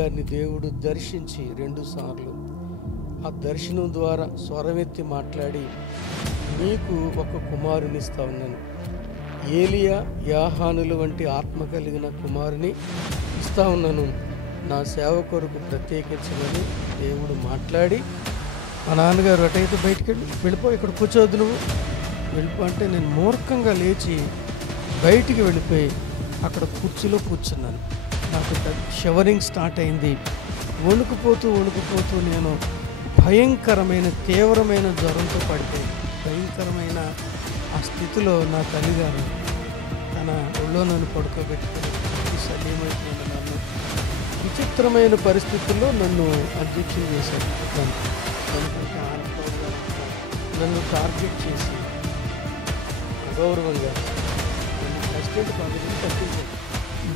గారిని దేవుడు దర్శించి 2 సార్లు ఆ దర్శనం ద్వారా స్వరమెత్తి మాట్లాడి, నీకు ఒక కుమారుని ఇస్తా ఉన్నాను, ఏలియా యాహానుల వంటి ఆత్మ కలిగిన కుమారుని ఇస్తా ఉన్నాను, నా సేవ కొరకు ప్రత్యేకించమని దేవుడు మాట్లాడి, మా నాన్నగారు అటైతే బయటికి వెళ్ళిపో, ఇక్కడ కూర్చోవద్దు, నువ్వు వెళ్ళిపో అంటే నేను మూర్ఖంగా లేచి బయటికి వెళ్ళిపోయి అక్కడ కుర్చీలో కూర్చున్నాను. నాకు షవరింగ్ స్టార్ట్ అయింది. వణుకుపోతూ నేను భయంకరమైన తీవ్రమైన జ్వరంతో పడిపోయి, భయంకరమైన ఆ స్థితిలో నా తల్లిగారు తన ఒళ్ళో నన్ను పడుకోబెట్టుకుని సలీమైపోయిన నన్ను విచిత్రమైన పరిస్థితుల్లో నన్ను అధ్యక్షులు చేశారు. నన్ను టార్గెట్ చేసి గౌరవంగా అసిస్టెంట్ కాలేజీని తప్పించారు.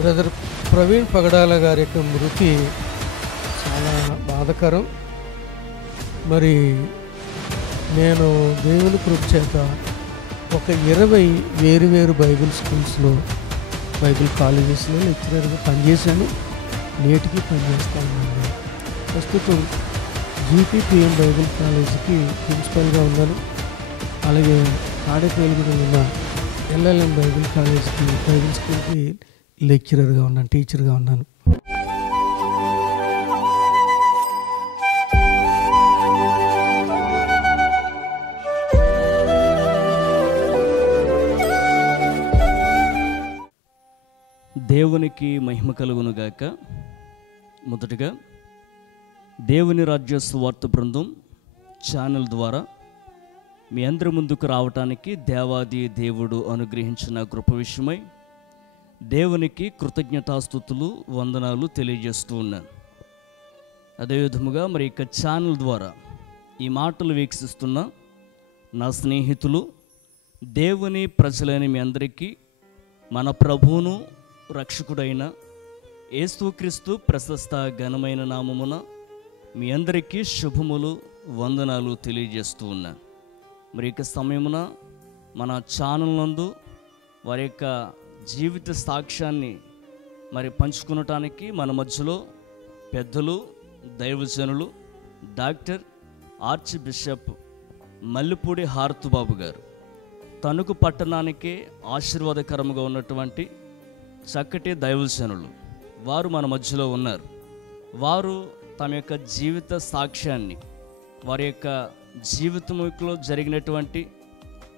బ్రదర్ ప్రవీణ్ పగడాల గారి యొక్క మృతి చాలా బాధాకరం. మరి నేను దేవుని కృప చేత ఒక 20 వేరు బైబిల్ స్కూల్స్లో, బైబిల్ కాలేజెస్లో లెక్చరర్గా పనిచేశాను. నేటికి పనిచేస్తా ఉన్నాను. ప్రస్తుతం GPPM బైబిల్ కాలేజీకి ప్రిన్సిపల్గా ఉన్నాను. అలాగే తాడేపల్లిగూడెంలో ఉన్న LLM బైబిల్ కాలేజీకి, బైబిల్ స్కూల్కి లెక్చరర్గా ఉన్నాను, టీచర్గా ఉన్నాను. దేవునికి మహిమ కలుగునుగాక. మొదటగా దేవుని రాజ్య సువార్త బృందం ఛానల్ ద్వారా మీ అందరి ముందుకు రావటానికి దేవాది దేవుడు అనుగ్రహించిన కృప విషయమై దేవునికి కృతజ్ఞతాస్తుతులు, వందనాలు తెలియజేస్తూ ఉన్నాను. అదేవిధముగా మరి ఇక ఛానల్ ద్వారా ఈ మాటలు వీక్షిస్తున్న నా స్నేహితులు, దేవుని ప్రజలైన మీ అందరికీ మన ప్రభువును రక్షకుడైన యేసుక్రీస్తు ప్రశస్త ఘనమైన నామమున మీ అందరికీ శుభములు, వందనాలు తెలియజేస్తూ ఉన్నాను. మరి ఇక సమయమున మన ఛానల్ నందు వారి యొక్క జీవిత సాక్ష్యాన్ని మరి పంచుకునటానికి మన మధ్యలో పెద్దలు, దైవజనులు డాక్టర్ ఆర్చ్ బిషప్ మల్లిపూడి హారతుబాబు గారు, తణుకు పట్టణానికే ఆశీర్వాదకరముగా ఉన్నటువంటి చక్కటి దైవజనులు వారు మన మధ్యలో ఉన్నారు. వారు తమ యొక్క జీవిత సాక్ష్యాన్ని, వారి యొక్క జీవితంలో జరిగినటువంటి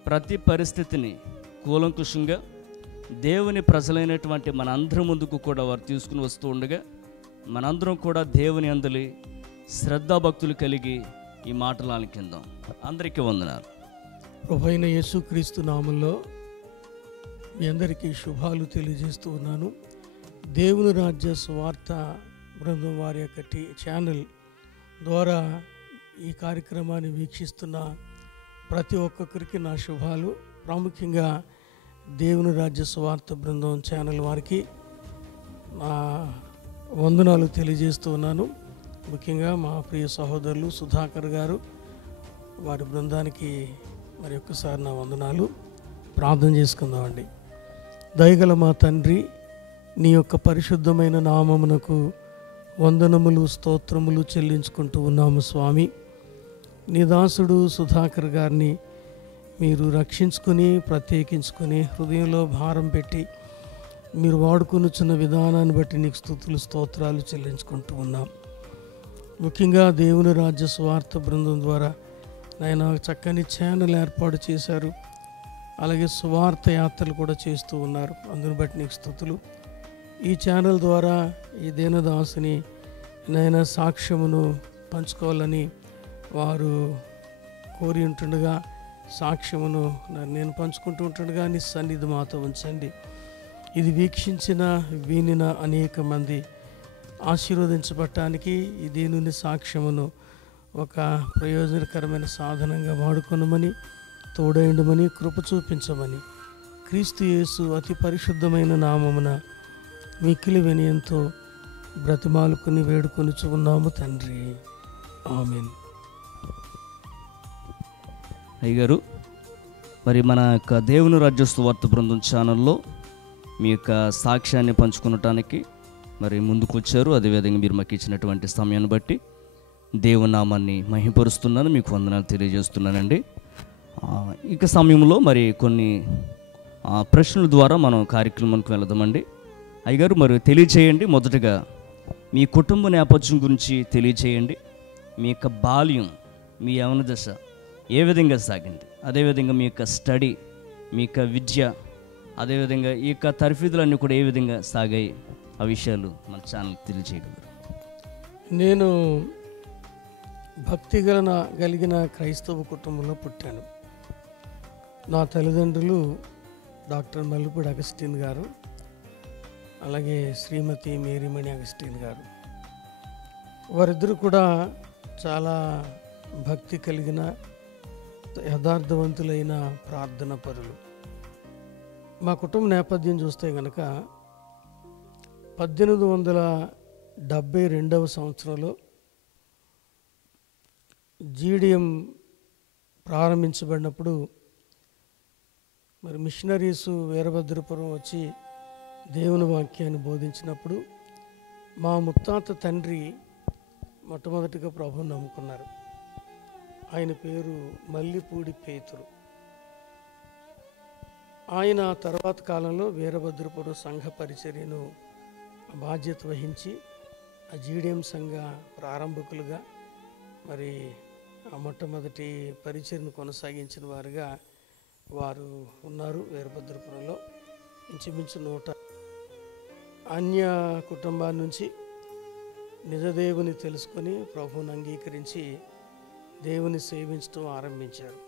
ప్రతి పరిస్థితిని కూలంకుషంగా దేవుని ప్రజలైనటువంటి మనందరి ముందుకు కూడా వారు తీసుకుని వస్తూ ఉండగా, మనందరం కూడా దేవుని అందలి శ్రద్ధాభక్తులు కలిగి ఈ మాటలు ఆలకిందాం. అందరికీ వందనాలు. ప్రభువైన యేసుక్రీస్తు నామములో మీ అందరికీ శుభాలు తెలియజేస్తూ ఉన్నాను. దేవుని రాజ్య సువార్త బృందం వారి యొక్క ఛానల్ ద్వారా ఈ కార్యక్రమాన్ని వీక్షిస్తున్న ప్రతి ఒక్కొక్కరికి నా శుభాలు. ప్రాముఖ్యంగా దేవుని రాజ్య సువార్త బృందం ఛానల్ వారికి నా వందనాలు తెలియజేస్తూ ఉన్నాను. ముఖ్యంగా మా ప్రియ సహోదరులు సుధాకర్ గారు, వారి బృందానికి మరి ఒక్కసారి నా వందనాలు. ప్రార్థన చేసుకుందామండి. దయగల మా తండ్రి, నీ యొక్క పరిశుద్ధమైన నామమునకు వందనములు, స్తోత్రములు చెల్లించుకుంటూ ఉన్నాము స్వామి. నీ దాసుడు సుధాకర్ గారిని మీరు రక్షించుకొని, ప్రత్యేకించుకొని, హృదయంలో భారం పెట్టి మీరు వాడుకొనుచున్న విధానాన్ని బట్టి నీకు స్తుతులు, స్తోత్రాలు చెల్లించుకుంటూ ఉన్నాం. ముఖ్యంగా దేవుని రాజ్య సువార్త బృందం ద్వారా నాయన చక్కని ఛానల్ ఏర్పాటు చేశారు. అలాగే సువార్త యాత్రలు కూడా చేస్తూ ఉన్నారు. అందుని బట్టి నీకు స్తుతులు. ఈ ఛానల్ ద్వారా ఈ దీనదాసుని నాయన సాక్ష్యమును పంచుకోవాలని వారు కోరి ఉంటుండగా, సాక్ష్యమును నేను పంచుకుంటూ ఉంటుండగా నీ సన్నిధి మాతో ఉంచండి. ఇది వీక్షించిన, వినిన అనేక మంది ఆశీర్వదించబడటానికి ఈ దీనుని సాక్ష్యమును ఒక ప్రయోజనకరమైన సాధనంగా వాడుకొనమని, తోడైండమని, కృప చూపించమని క్రీస్తు యేసు అతి పరిశుద్ధమైన నామమున మిక్కిలి వినయంతో బ్రతిమాలుకుని వేడుకొనుచు ఉన్నాము తండ్రి. ఆమేన్. అయ్యగారు, మరి మన యొక్క దేవుని రాజ్య సువార్త బృందం ఛానల్లో మీ యొక్క సాక్ష్యాన్ని పంచుకునటానికి మరి ముందుకు వచ్చారు. అదేవిధంగా మీరు మాకు ఇచ్చినటువంటి సమయాన్ని బట్టి దేవుని నామాన్ని మహిమపరుస్తున్నాను, మీకు వందనాలు తెలియజేస్తున్నానండి. ఇక సమయంలో మరి కొన్ని ప్రశ్నల ద్వారా మనం కార్యక్రమానికి వెళదామండి. అయ్యగారు మరి తెలియచేయండి, మొదటగా మీ కుటుంబ నేపథ్యం గురించి తెలియచేయండి. మీ యొక్క బాల్యం, మీ యవ్వన దశ ఏ విధంగా సాగింది, అదేవిధంగా మీ యొక్క స్టడీ, మీ యొక్క విద్య, అదేవిధంగా ఈ యొక్క తరఫీదులన్నీ కూడా ఏ విధంగా సాగాయి, ఆ విషయాలు మన ఛానల్ తెలియచేయగలరు. నేను భక్తి కలిగిన క్రైస్తవ కుటుంబంలో పుట్టాను. నా తల్లిదండ్రులు డాక్టర్ మల్లిపూడి అగస్టిన్ గారు, అలాగే శ్రీమతి మేరీమణి అగస్టిన్ గారు. వారిద్దరూ కూడా చాలా భక్తి కలిగిన యథార్థవంతులైన ప్రార్థన పరులు. మా కుటుంబ నేపథ్యం చూస్తే కనుక 1872వ సంవత్సరంలో జీడిఎం ప్రారంభించబడినప్పుడు మరి మిషనరీసు వీరభద్రపురం వచ్చి దేవుని వాక్యాన్ని బోధించినప్పుడు మా ముత్తాత తండ్రి మొట్టమొదటిగా ప్రభువుని నమ్ముకున్నారు. ఆయన పేరు మల్లిపూడి పేతురు. ఆయన తర్వాత కాలంలో వీరభద్రపురం సంఘ పరిచర్యను బాధ్యత వహించి ఆ జీడిఎం సంఘ ప్రారంభకులుగా మరి ఆ మొట్టమొదటి పరిచర్యను కొనసాగించిన వారుగా వారు ఉన్నారు. వీరభద్రపురంలో ఇంచుమించు 100 అన్య కుటుంబాల నుంచి నిజదేవుని తెలుసుకొని ప్రభువుని అంగీకరించి దేవుని సేవించడం ఆరంభించారు.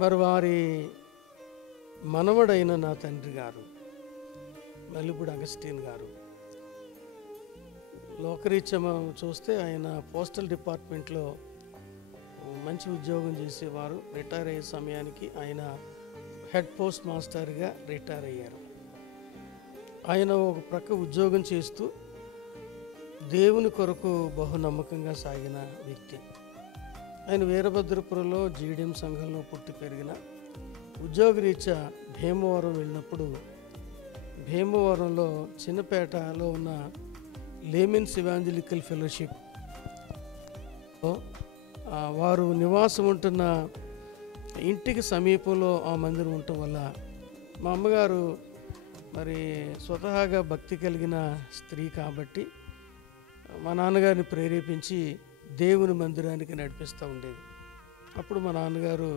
మరి వారి మనవడైన నా తండ్రి గారు మల్లిపూడి అగస్టిన్ గారు లోకరీత్యా చూస్తే ఆయన పోస్టల్ డిపార్ట్మెంట్లో మంచి ఉద్యోగం చేసేవారు. రిటైర్ అయ్యే సమయానికి ఆయన హెడ్ పోస్ట్ మాస్టర్గా రిటైర్ అయ్యారు. ఆయన ఒక ప్రక్క ఉద్యోగం చేస్తూ దేవుని కొరకు బహు నమ్మకంగా సాగిన వ్యక్తి. ఆయన వీరభద్రపురంలో జీడిఎం సంఘంలో పుట్టి పెరిగిన ఉద్యోగరీత్యా భీమవరం వెళ్ళినప్పుడు భీమవరంలో చిన్నపేటలో ఉన్న లేమెన్స్ ఇవాంజలికల్ ఫెలోషిప్ వారు నివాసం ఉంటున్న ఇంటికి సమీపంలో ఆ మందిరం ఉండటం వల్ల మా అమ్మగారు మరి స్వతహాగా భక్తి కలిగిన స్త్రీ కాబట్టి మా నాన్నగారిని ప్రేరేపించి దేవుని మందిరానికి నడిపిస్తూ ఉండేది. అప్పుడు మా నాన్నగారు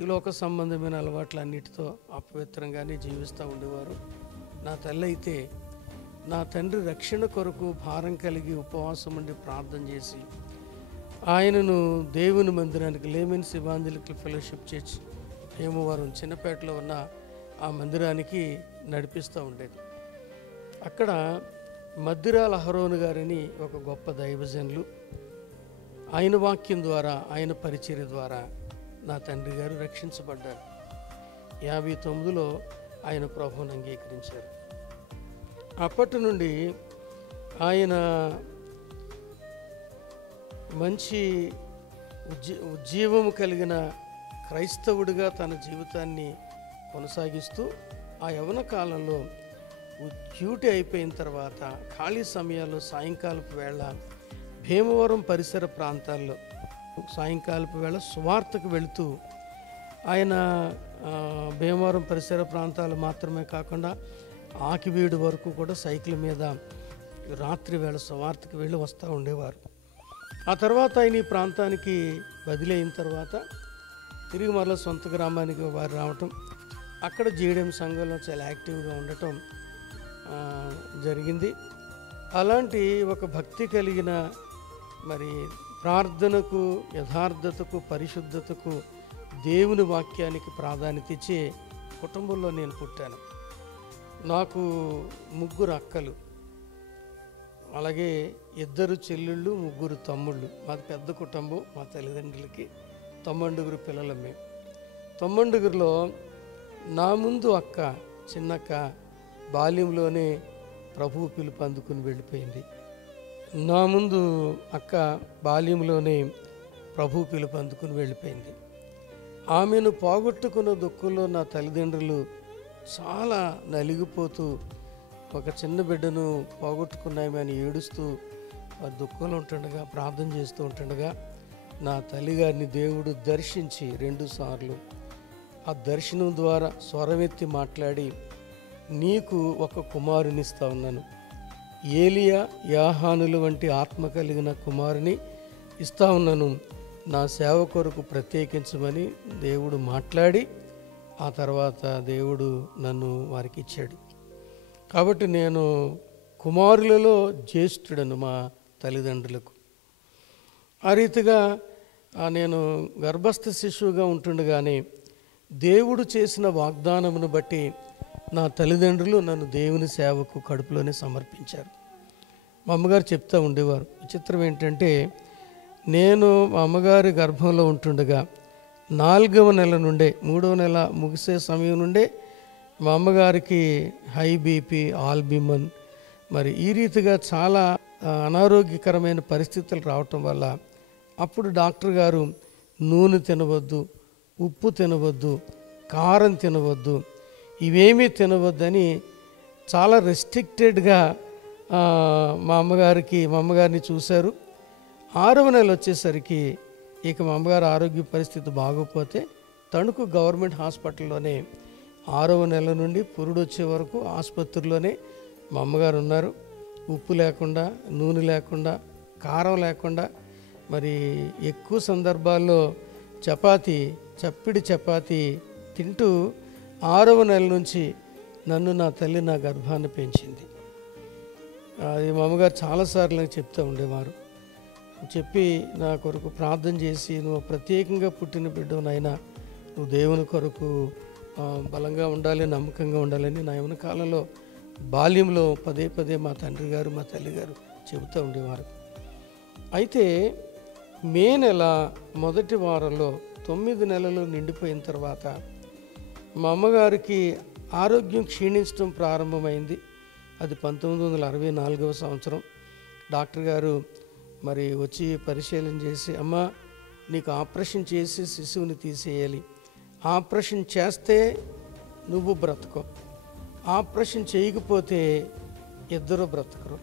ఈ లోక సంబంధమైన అలవాట్లన్నిటితో అపవిత్రంగానే జీవిస్తూ ఉండేవారు. నా తల్లి అయితే నా తండ్రి రక్షణ కొరకు భారం కలిగి ఉపవాసం ఉండి ప్రార్థన చేసి ఆయనను దేవుని మందిరానికి laymen's evangelical fellowship church Bhimavaram చిన్నపేటలో ఉన్న ఆ మందిరానికి నడిపిస్తూ ఉండేది. అక్కడ మద్దిరాల అహరోను గారని ఒక గొప్ప దైవజనులు, ఆయన వాక్యం ద్వారా ఆయన పరిచర్య ద్వారా నా తండ్రి గారు రక్షించబడ్డారు. 59లో ఆయన ప్రభువుని అంగీకరించారు. అప్పటి నుండి ఆయన మంచి ఉజ్జీవము కలిగిన క్రైస్తవుడిగా తన జీవితాన్ని కొనసాగిస్తూ ఆ యవ్వన కాలంలో డ్యూటీ అయిపోయిన తర్వాత ఖాళీ సమయాల్లో సాయంకాలపు వేళ భీమవరం పరిసర ప్రాంతాల్లో సాయంకాలపు వేళ సువార్తకు వెళుతూ ఆయన భీమవరం పరిసర ప్రాంతాలు మాత్రమే కాకుండా ఆకివీడు వరకు కూడా సైకిల్ మీద రాత్రి వేళ సువార్తకు వెళ్ళి వస్తూ ఉండేవారు. ఆ తర్వాత ఆయన ఈ ప్రాంతానికి బదిలీ అయిన తర్వాత తిరిగి మరలా సొంత గ్రామానికి వారు రావటం, అక్కడ జీడిఎం సంఘంలో చాలా యాక్టివ్గా ఉండటం జరిగింది. అలాంటి ఒక భక్తి కలిగిన మరి ప్రార్థనకు, యథార్థతకు, పరిశుద్ధతకు, దేవుని వాక్యానికి ప్రాధాన్యత ఇచ్చే కుటుంబంలో నేను పుట్టాను. నాకు 3 అక్కలు, అలాగే 2 చెల్లెళ్ళు, 3 తమ్ముళ్ళు. మాది పెద్ద కుటుంబం. మా తల్లిదండ్రులకి 9 పిల్లలు. మేము 9లో నా ముందు అక్క, చిన్నక్క బాల్యంలోనే ప్రభువు పిలుపు అందుకుని వెళ్ళిపోయింది. నా ముందు అక్క బాల్యంలోనే ప్రభువు పిలుపు అందుకుని వెళ్ళిపోయింది. ఆమెను పోగొట్టుకున్న దుఃఖంలో నా తల్లిదండ్రులు చాలా నలిగిపోతూ ఒక చిన్న బిడ్డను పోగొట్టుకున్నామని ఏడుస్తూ వారి దుఃఖంలో ఉంటుండగా ప్రార్థన చేస్తూ ఉంటుండగా నా తల్లిగారిని దేవుడు దర్శించి 2 సార్లు ఆ దర్శనం ద్వారా స్వరమెత్తి మాట్లాడి నీకు ఒక కుమారుని ఇస్తా ఉన్నాను, ఏలియా యాహానులు వంటి ఆత్మ కలిగిన కుమారుని ఇస్తా ఉన్నాను, నా సేవ కొరకు ప్రత్యేకించమని దేవుడు మాట్లాడి ఆ తర్వాత దేవుడు నన్ను వారికి ఇచ్చాడు. కాబట్టి నేను కుమారులలో జ్యేష్ఠుడను మా తల్లిదండ్రులకు. ఆ రీతిగా నేను గర్భస్థ శిశువుగా ఉంటుండగానే దేవుడు చేసిన వాగ్దానమును బట్టి నా తల్లిదండ్రులు నన్ను దేవుని సేవకు కడుపులోనే సమర్పించారు. మా అమ్మగారు చెప్తూ ఉండేవారు. విచిత్రం ఏంటంటే నేను మా అమ్మగారి గర్భంలో ఉంటుండగా 4వ నెల నుండే 3వ నెల ముగిసే సమయం నుండే మా అమ్మగారికి హై బీపీ, ఆల్బిమన్, మరి ఈ రీతిగా చాలా అనారోగ్యకరమైన పరిస్థితులు రావటం వల్ల అప్పుడు డాక్టర్ గారు నూనె తినవద్దు, ఉప్పు తినవద్దు, కారం తినవద్దు, ఇవేమీ తినవద్దని చాలా రెస్ట్రిక్టెడ్గా మా అమ్మగారిని చూశారు. 6వ నెల వచ్చేసరికి ఇక మా అమ్మగారు ఆరోగ్య పరిస్థితి బాగోకపోతే తణుకు గవర్నమెంట్ హాస్పిటల్లోనే 6వ నెల నుండి పురుడు వచ్చే వరకు ఆసుపత్రిలోనే మా అమ్మగారు ఉన్నారు. ఉప్పు లేకుండా, నూనె లేకుండా, కారం లేకుండా, మరి ఎక్కువ సందర్భాల్లో చప్పిడి చపాతి తింటూ 6వ నెల నుంచి నన్ను నా తల్లి నా గర్భాన్ని పెంచింది. అది మా అమ్మగారు చాలాసార్లు నాకు చెప్తూ ఉండేవారు. చెప్పి నా కొరకు ప్రార్థన చేసి నువ్వు ప్రత్యేకంగా పుట్టిన బిడ్డనైనా నువ్వు దేవుని కొరకు బలంగా ఉండాలి, నమ్మకంగా ఉండాలని నా యవ్వన కాలంలో బాల్యంలో పదే మా తండ్రి గారు మా తల్లి గారు చెబుతూ ఉండేవారు. అయితే మే నెల మొదటి వారంలో 9 నెలలు నిండిపోయిన తర్వాత మా అమ్మగారికి ఆరోగ్యం క్షీణించడం ప్రారంభమైంది. అది 1964వ సంవత్సరం. డాక్టర్ గారు మరి వచ్చి పరిశీలన చేసి, అమ్మ నీకు ఆపరేషన్ చేసి శిశువుని తీసేయాలి, ఆపరేషన్ చేస్తే నువ్వు బ్రతకవు, ఆపరేషన్ చేయకపోతే ఇద్దరు బ్రతకరు,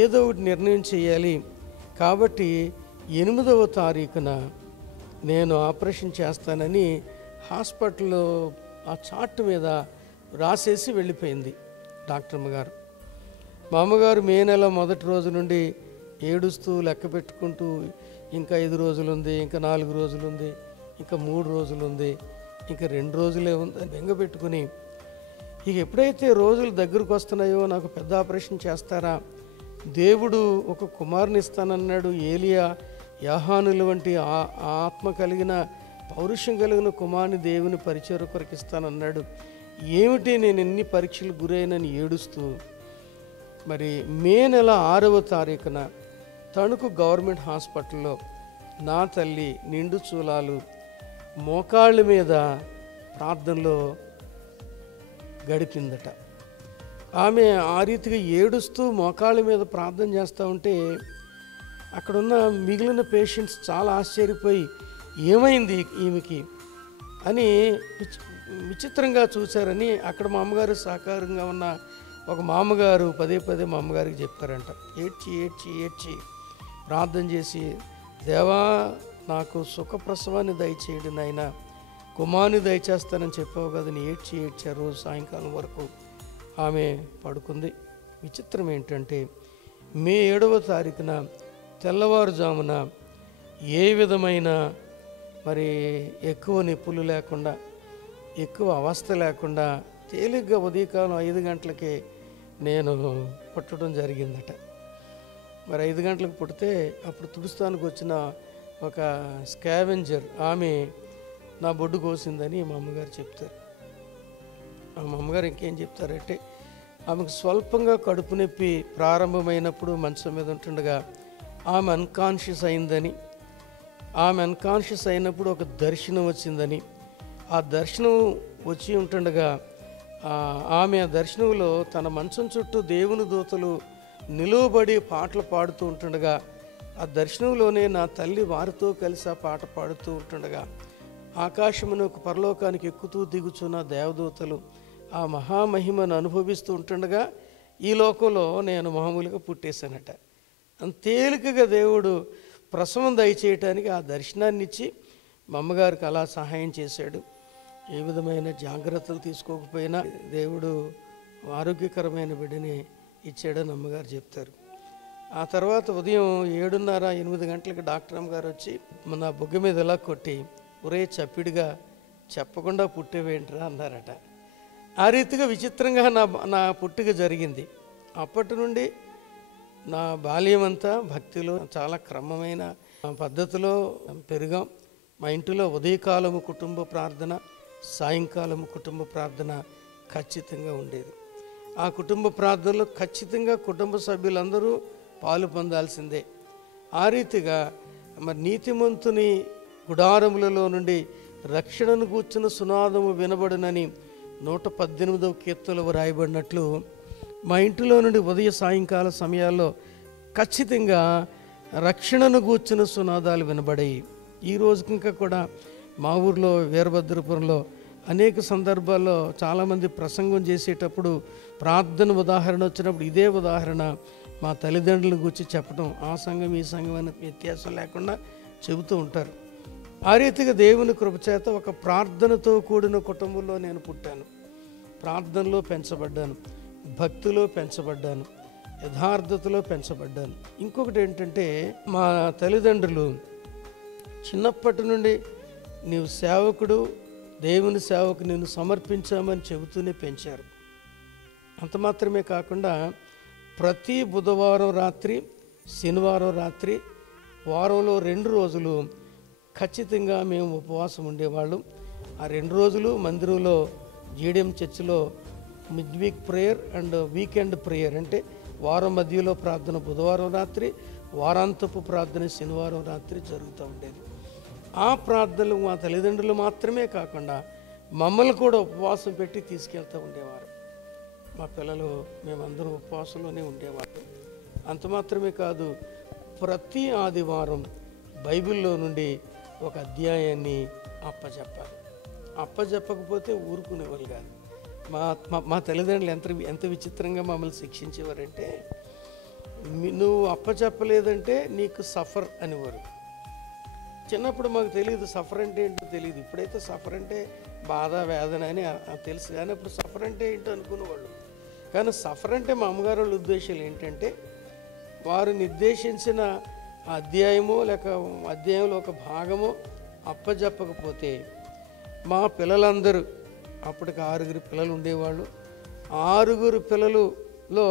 ఏదో ఒకటి నిర్ణయం చేయాలి, కాబట్టి 8వ తారీఖున నేను ఆపరేషన్ చేస్తానని హాస్పిటల్లో ఆ చార్ట్ మీద రాసేసి వెళ్ళిపోయింది డాక్టర్ అమ్మగారు. మా అమ్మగారు మే నెల మొదటి రోజు నుండి ఏడుస్తూ లెక్క పెట్టుకుంటూ ఇంకా 5 రోజులు ఉంది, ఇంకా 4 రోజులు ఉంది, ఇంకా 3 రోజులు ఉంది, ఇంకా 2 రోజులే ఉందని బెంగపెట్టుకుని ఇక ఎప్పుడైతే రోజులు దగ్గరకు వస్తున్నాయో నాకు పెద్ద ఆపరేషన్ చేస్తారా, దేవుడు ఒక కుమారుని ఇస్తానన్నాడు, ఏలియా యాహానుల వంటి ఆత్మ కలిగిన పౌరుషం కలిగిన కుమారుని దేవుని పరిచయ కొరకు ఇస్తానన్నాడు, ఏమిటి నేను ఎన్ని పరీక్షలు గురైనని ఏడుస్తూ మరి మే నెల 6వ తారీఖున తణుకు గవర్నమెంట్ హాస్పిటల్లో నా తల్లి నిండు చూలాలు మోకాళ్ళ మీద ప్రార్థనలో గడిపిందట. ఆమె ఆ రీతిగా ఏడుస్తూ మోకాళ్ళ మీద ప్రార్థన చేస్తూ ఉంటే అక్కడున్న మిగిలిన పేషెంట్స్ చాలా ఆశ్చర్యపోయి ఏమైంది ఈమెకి అని విచిత్రంగా చూశారని అక్కడ మా అమ్మగారు సహకారంగా ఉన్న ఒక మామగారు పదే మా అమ్మగారికి చెప్పారంట. ఏడ్చి ప్రార్థన చేసి, దేవా నాకు సుఖప్రసవాన్ని దయచేయడు నాయన, కుమారుని దయచేస్తానని చెప్పావు కదని ఏడ్చారు. రోజు సాయంకాలం వరకు ఆమె పడుకుంది. విచిత్రం ఏంటంటే మే 7వ తారీఖున తెల్లవారుజామున ఏ విధమైన మరి ఎక్కువ నొప్పులు లేకుండా, ఎక్కువ అవస్థ లేకుండా తేలిగ్గా ఉదయకాలం 5 గంటలకే నేను పుట్టడం జరిగిందట. మరి 5 గంటలకు పుడితే అప్పుడు తుడుస్తానికి వచ్చిన ఒక స్కావెంజర్ ఆమె నా బొడ్డు కోసిందని మా అమ్మగారు చెప్తారు. మా అమ్మగారు ఇంకేం చెప్తారంటే ఆమెకు స్వల్పంగా కడుపు నొప్పి ప్రారంభమైనప్పుడు మంచం మీద ఉంటుండగా ఆమె అన్కాన్షియస్ అయిందని, ఆమె అన్కాన్షియస్ అయినప్పుడు ఒక దర్శనం వచ్చిందని, ఆ దర్శనం వచ్చి ఉంటుండగా ఆమె ఆ దర్శనంలో తన మంచం చుట్టూ దేవుని దూతలు నిలువబడి పాటలు పాడుతూ ఉంటుండగా ఆ దర్శనంలోనే నా తల్లి వారితో కలిసి ఆ పాట పాడుతూ ఉంటుండగా ఆకాశమునకు పరలోకానికి ఎక్కుతూ దిగుచున్న దేవదూతలు ఆ మహామహిమను అనుభవిస్తూ ఉంటుండగా ఈ లోకంలో నేను మామూలుగా పుట్టేశానట. అంత తేలికగా దేవుడు ప్రసవం దయచేయటానికి ఆ దర్శనాన్ని ఇచ్చి మా అమ్మగారికి అలా సహాయం చేశాడు. ఏ విధమైన జాగ్రత్తలు తీసుకోకపోయినా దేవుడు ఆరోగ్యకరమైన బిడ్డని ఇచ్చాడని అమ్మగారు చెప్తారు. ఆ తర్వాత ఉదయం 7:30, 8 గంటలకు డాక్టర్ అమ్మగారు వచ్చి నా బుగ్గ మీద ఇలా కొట్టి, ఒరే చప్పిడిగా చెప్పకుండా పుట్టేవేంట్రా అన్నారట. ఆ రీతిగా విచిత్రంగా నా పుట్టుక జరిగింది. అప్పటి నుండి నా బాల్యం అంతా భక్తిలో చాలా క్రమమైన పద్ధతిలో పెరిగాం. మా ఇంటిలో ఉదయకాలము కుటుంబ ప్రార్థన, సాయంకాలము కుటుంబ ప్రార్థన ఖచ్చితంగా ఉండేది. ఆ కుటుంబ ప్రార్థనలో ఖచ్చితంగా కుటుంబ సభ్యులందరూ పాలు పొందాల్సిందే. ఆ రీతిగా మరి నీతిమంతుని గుడారములలో నుండి రక్షణను కూర్చున్న సునాదము వినబడునని 118వ కీర్తనలో రాయబడినట్లు మా ఇంటిలో నుండి ఉదయ సాయంకాల సమయాల్లో ఖచ్చితంగా రక్షణను కూర్చున్న సునాదాలు వినబడాయి. ఈ రోజుకి ఇంకా కూడా మా ఊర్లో వీరభద్రపురంలో అనేక సందర్భాల్లో చాలామంది ప్రసంగం చేసేటప్పుడు ప్రార్థన ఉదాహరణ వచ్చినప్పుడు ఇదే ఉదాహరణ మా తల్లిదండ్రుల గురించి చెప్పడం, ఆ సంఘం ఈ సంఘం అనే వ్యత్యాసం లేకుండా చెబుతూ ఉంటారు. ఆ రీతిగా దేవుని కృపచేత ఒక ప్రార్థనతో కూడిన కుటుంబంలో నేను పుట్టాను. ప్రార్థనలో పెంచబడ్డాను, భక్తిలో పెంచబడ్డాను, యథార్థతలో పెంచబడ్డాను. ఇంకొకటి ఏంటంటే మా తల్లిదండ్రులు చిన్నప్పటి నుండి నీవు సేవకుడు, దేవుని సేవకు నేను సమర్పించామని చెబుతూనే పెంచారు. అంత మాత్రమే కాకుండా ప్రతి బుధవారం రాత్రి, శనివారం రాత్రి, వారంలో 2 రోజులు ఖచ్చితంగా మేము ఉపవాసం ఉండేవాళ్ళం. ఆ 2 రోజులు మందిరంలో జీడిఎం చర్చిలో mid week prayer and weekend prayer, అంటే వారం మధ్యలో ప్రార్థన బుధవారం రాత్రి, వారాంతపు ప్రార్థన శనివారం రాత్రి జరుగుతూ ఉండేది. ఆ ప్రార్థనలు మా తల్లిదండ్రులు మాత్రమే కాకుండా మమ్మల్ని కూడా ఉపవాసం పెట్టి తీసుకెళ్తూ ఉండేవారు. మా పిల్లలు మేమందరం ఉపవాసంలోనే ఉండేవారు. అంత మాత్రమే కాదు, ప్రతి ఆదివారం బైబిల్లో నుండి ఒక అధ్యాయాన్ని అప్పచెప్పాలి. అప్పచెప్పకపోతే ఊరుకునేవాళ్ళు కాదు. మా తల్లిదండ్రులు ఎంత విచిత్రంగా మమ్మల్ని శిక్షించేవారంటే, నువ్వు అప్పచెప్పలేదంటే నీకు సఫర్ అనేవారు. చిన్నప్పుడు మాకు తెలియదు సఫర్ అంటే ఏంటో తెలియదు. ఇప్పుడైతే సఫర్ అంటే బాధ, వేదన అని తెలుసు, కానీ అప్పుడు సఫర్ అంటే ఏంటో అనుకునేవాళ్ళు. కానీ సఫర్ అంటే మా అమ్మగారు వాళ్ళ ఉద్దేశాలు ఏంటంటే, వారు నిర్దేశించిన అధ్యాయమో లేక అధ్యాయంలో ఒక భాగమో అప్పచెప్పకపోతే మా పిల్లలందరూ, అప్పటికి 6 పిల్లలు ఉండేవాళ్ళు, 6 పిల్లలలో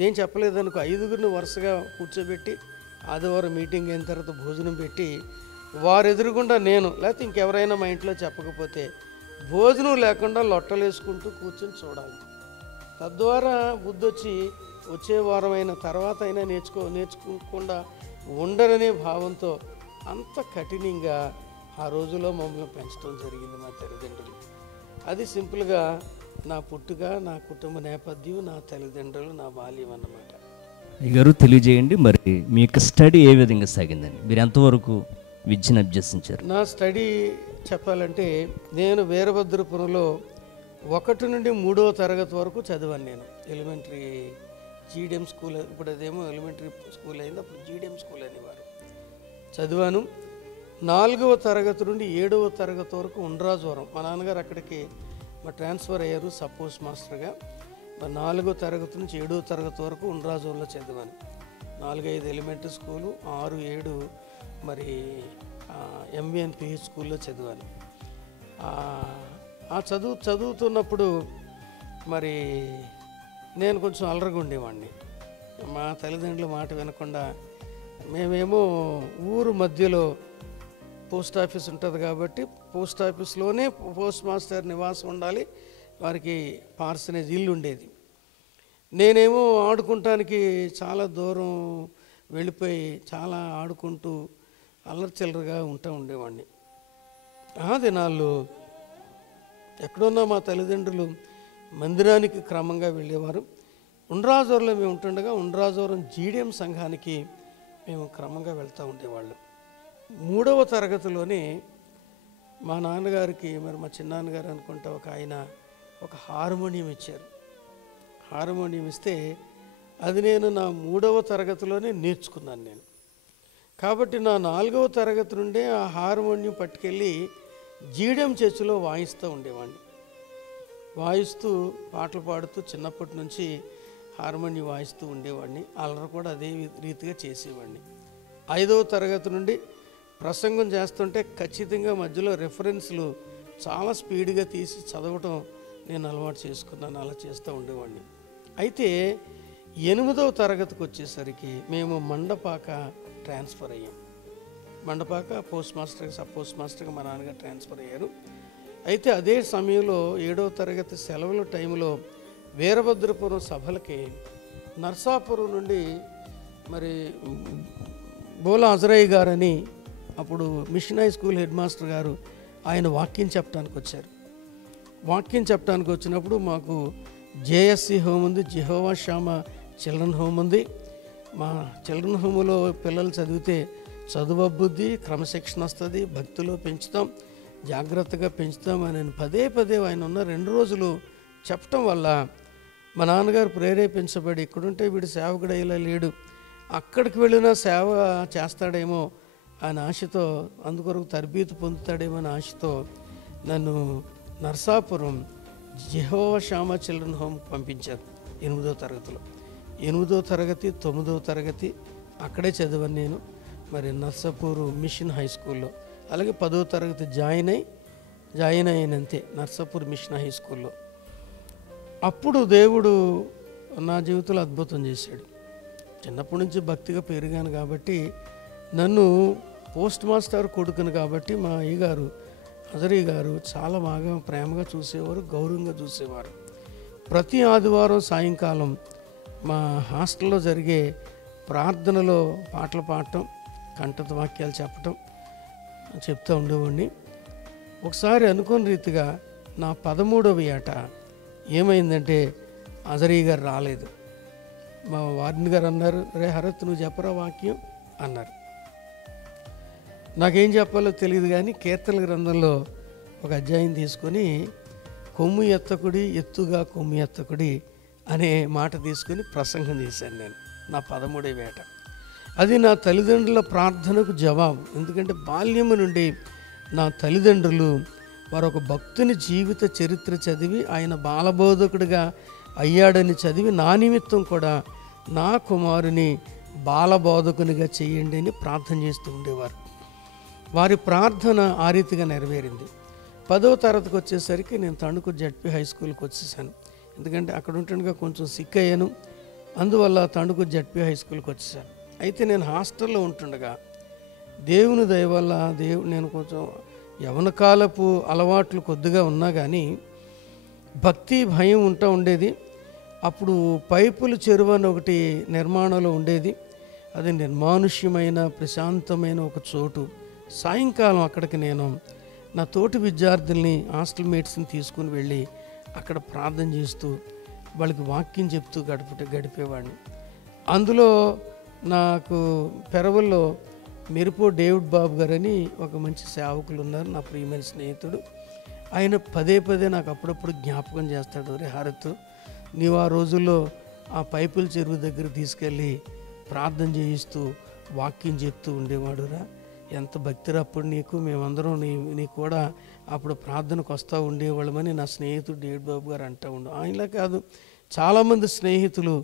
నేను చెప్పలేదనుకో 5గురిని వరుసగా కూర్చోబెట్టి ఆదివారం మీటింగ్ అయిన తర్వాత భోజనం పెట్టి వారు ఎదురుగుండా నేను లేకపోతే ఇంకెవరైనా మా ఇంట్లో చెప్పకపోతే భోజనం లేకుండా లొట్టలు వేసుకుంటూ కూర్చొని చూడాలి. తద్వారా బుద్ధి వచ్చి వచ్చే వారం అయిన తర్వాత అయినా నేర్చుకోకుండా ఉండరనే భావంతో అంత కఠినంగా ఆ రోజులో మమ్మల్ని పెంచడం జరిగింది మా తల్లిదండ్రులు. అది సింపుల్గా నా పుట్టుక, నా కుటుంబ నేపథ్యం, నా తల్లిదండ్రులు, నా బాల్యం అన్నమాట. గారు తెలియజేయండి, మరి మీ యొక్క స్టడీ ఏ విధంగా సాగిందండి? మీరు ఎంతవరకు విద్యను అభ్యసించారు? నా స్టడీ చెప్పాలంటే నేను వీరభద్రపురంలో 1 నుండి 3వ తరగతి వరకు చదివాను. నేను ఎలిమెంటరీ జీడిఎం స్కూల్, ఇప్పుడు అదేమో ఎలిమెంటరీ స్కూల్ అయింది, అప్పుడు జీడిఎం స్కూల్ అనేవారు, చదివాను. 4వ తరగతి నుండి 7వ తరగతి వరకు ఉండ్రాజవరం, మా నాన్నగారు అక్కడికి ట్రాన్స్ఫర్ అయ్యారు సబ్ పోస్ట్ మాస్టర్గా. 4వ తరగతి నుంచి 7వ తరగతి వరకు ఉండ్రాజవరంలో చదివాను. 4-5 ఎలిమెంటరీ స్కూలు, 6-7 మరి ఎంవిఎన్పిహెచ్ స్కూల్లో చదివాను. ఆ చదువుతున్నప్పుడు మరి నేను కొంచెం అలరగా ఉండేవాడిని. మా తల్లిదండ్రుల మాట వినకుండా మేమేమో ఊరు మధ్యలో పోస్ట్ ఆఫీస్ ఉంటుంది కాబట్టి పోస్ట్ ఆఫీస్లోనే పోస్ట్ మాస్టర్ నివాసం ఉండాలి, వారికి పార్సనేజ్ ఇల్లు ఉండేది. నేనేమో ఆడుకుంటానికి చాలా దూరం వెళ్ళిపోయి చాలా ఆడుకుంటూ అల్లరిచిల్లరగా ఉండేవాడిని. ఆ దినాల్లో ఎక్కడున్నా మా తల్లిదండ్రులు మందిరానికి క్రమంగా వెళ్ళేవారు. ఉండ్రాజవరంలో మేము ఉంటుండగా ఉండ్రాజవరం జీడిఎం సంఘానికి మేము క్రమంగా వెళ్తూ ఉండేవాళ్ళం. 3వ తరగతిలోనే మా నాన్నగారికి, మరి మా చిన్నాన్నగారు అనుకుంటా, ఆయన ఒక హార్మోనియం ఇచ్చారు. హార్మోనియం ఇస్తే అది నేను నా 3వ తరగతిలోనే నేర్చుకున్నాను నేను. కాబట్టి నా 4వ తరగతి నుండే ఆ హార్మోనియం పట్టుకెళ్ళి జీడియం చర్చిలో వాయిస్తూ ఉండేవాడిని. వాయిస్తూ పాటలు పాడుతూ చిన్నప్పటి నుంచి హార్మోనియం వాయిస్తూ ఉండేవాడిని. అల్లరి కూడా అదే రీతిగా చేసేవాడిని. 5వ తరగతి నుండి ప్రసంగం చేస్తుంటే ఖచ్చితంగా మధ్యలో రెఫరెన్స్లు చాలా స్పీడ్గా తీసి చదవటం నేను అలవాటు చేసుకున్నాను. అలా చేస్తూ ఉండేవాడిని. అయితే 8వ తరగతికి వచ్చేసరికి మేము మండపాక ట్రాన్స్ఫర్ అయ్యాం. మండపాక పోస్ట్ మాస్టర్గా సబ్ పోస్ట్ మాస్టర్గా మా నాన్నగారు ట్రాన్స్ఫర్ అయ్యారు. అయితే అదే సమయంలో 7వ తరగతి సెలవుల టైంలో వీరభద్రపురం సభలకి నర్సాపురం నుండి మరి బోలా అజరయ్య గారని అప్పుడు machine high school head master గారు ఆయన వాక్యం చెప్పడానికి వచ్చారు. వాక్యం చెప్పడానికి వచ్చినప్పుడు మాకు జేఎస్సి హోమ్ ఉంది, జెహోవా షామా చిల్డ్రన్ హోమ్ ఉంది. మా చిల్డ్రన్ హోమ్లో పిల్లలు చదివితే చదువు అబ్బుద్ది, క్రమశిక్షణ వస్తుంది, భక్తిలో పెంచుతాం, జాగ్రత్తగా పెంచుతాం అని పదే ఆయన ఉన్న 2 రోజులు చెప్పటం వల్ల మా నాన్నగారు ప్రేరేపించబడి ఇక్కడుంటే వీడు సేవకుడు అయ్యేలా లేడు, అక్కడికి వెళ్ళినా సేవ చేస్తాడేమో అని ఆశతో, అందుకొరకు తరబీదు పొందుతాడేమో అని ఆశతో నన్ను Narsapuram Jehovah Shama children home పంపించారు 8వ తరగతిలో. 8వ తరగతి 9వ తరగతి అక్కడే చదివాను నేను. మరి నర్సాపూర్ మిషన్ హై స్కూల్లో. అలాగే 10వ తరగతి జాయిన్ అయినంతే నర్సాపూర్ మిషన్ హై స్కూల్లో. అప్పుడు దేవుడు నా జీవితంలో అద్భుతం చేశాడు. చిన్నప్పటి నుంచి భక్తిగా పెరిగాను కాబట్టి నన్ను పోస్ట్ మాస్టర్ కొడుకును కాబట్టి మా అయ్యగారు అజరీ గారు చాలా బాగా ప్రేమగా చూసేవారు, గౌరవంగా చూసేవారు. ప్రతి ఆదివారం సాయంకాలం మా హాస్టల్లో జరిగే ప్రార్థనలో పాటలు పాడటం, కంఠత వాక్యాలు చెప్పటం చెప్తూ ఉండేవాడిని. ఒకసారి అనుకోని రీతిగా నా 13వ ఏట ఏమైందంటే అజరీ గారు రాలేదు. మా వార్డెన్ గారు అన్నారు, రే హరత్ నువ్వు చెప్పరా వాక్యం అన్నారు. నాకేం చెప్పాలో తెలియదు కానీ కీర్తనల గ్రంథంలో ఒక అధ్యాయం తీసుకొని కొమ్ము ఎత్తకుడి ఎత్తుగా కొమ్ము ఎత్తకుడి అనే మాట తీసుకొని ప్రసంగం చేశాను నేను నా 13వ ఏట. అది నా తల్లిదండ్రుల ప్రార్థనకు జవాబు. ఎందుకంటే బాల్యము నుండి నా తల్లిదండ్రులు వారొక భక్తుని జీవిత చరిత్ర చదివి ఆయన బాలబోధకుడిగా అయ్యాడని చదివి నా నిమిత్తం కూడా నా కుమారుని బాలబోధకునిగా చేయండి అని ప్రార్థన చేస్తూ ఉండేవారు. వారి ప్రార్థన ఆ రీతిగా నెరవేరింది. 10వ తరగతికి వచ్చేసరికి నేను తణుకు జడ్పీ హై స్కూల్కి వచ్చేసాను. ఎందుకంటే అక్కడ ఉంటుండగా కొంచెం సిక్ అయ్యాను, అందువల్ల తణుకు జడ్పీ హై స్కూల్కి వచ్చేసాను. అయితే నేను హాస్టల్లో ఉంటుండగా దేవుని దయ వల్ల నేను కొంచెం యవన కాలపు అలవాట్లు కొద్దిగా ఉన్నా కానీ భక్తి భయం ఉండేది. అప్పుడు పైపుల చెరువు అని ఒకటి నిర్మాణంలో ఉండేది. అది నిర్మానుష్యమైన ప్రశాంతమైన ఒక చోటు. సాయంకాలం అక్కడికి నేను నా తోటి విద్యార్థుల్ని హాస్టల్ మేట్స్ని తీసుకుని వెళ్ళి అక్కడ ప్రార్థన చేస్తూ వాళ్ళకి వాక్యం చెప్తూ గడిపేవాడిని. అందులో నాకు పెరవల్లో మెరుపో డేవిడ్ బాబు గారని ఒక మంచి సేవకులు ఉన్నారు, నా ప్రియమైన స్నేహితుడు. ఆయన పదే నాకు అప్పుడప్పుడు జ్ఞాపకం చేస్తాడు, రే హారత్ నీవు ఆ రోజుల్లో ఆ పైపుల చెరువు దగ్గర తీసుకెళ్ళి ప్రార్థన చేయిస్తూ వాక్యం చెప్తూ ఉండేవాడురా, ఎంత భక్తిరా అప్పుడు నీకు, మేమందరం నీకు కూడా అప్పుడు ప్రార్థనకు వస్తూ ఉండేవాళ్ళమని నా స్నేహితుడు డేవిడ్ బాబు గారు అంటూ ఉండు. ఆయనలా కాదు చాలామంది స్నేహితులు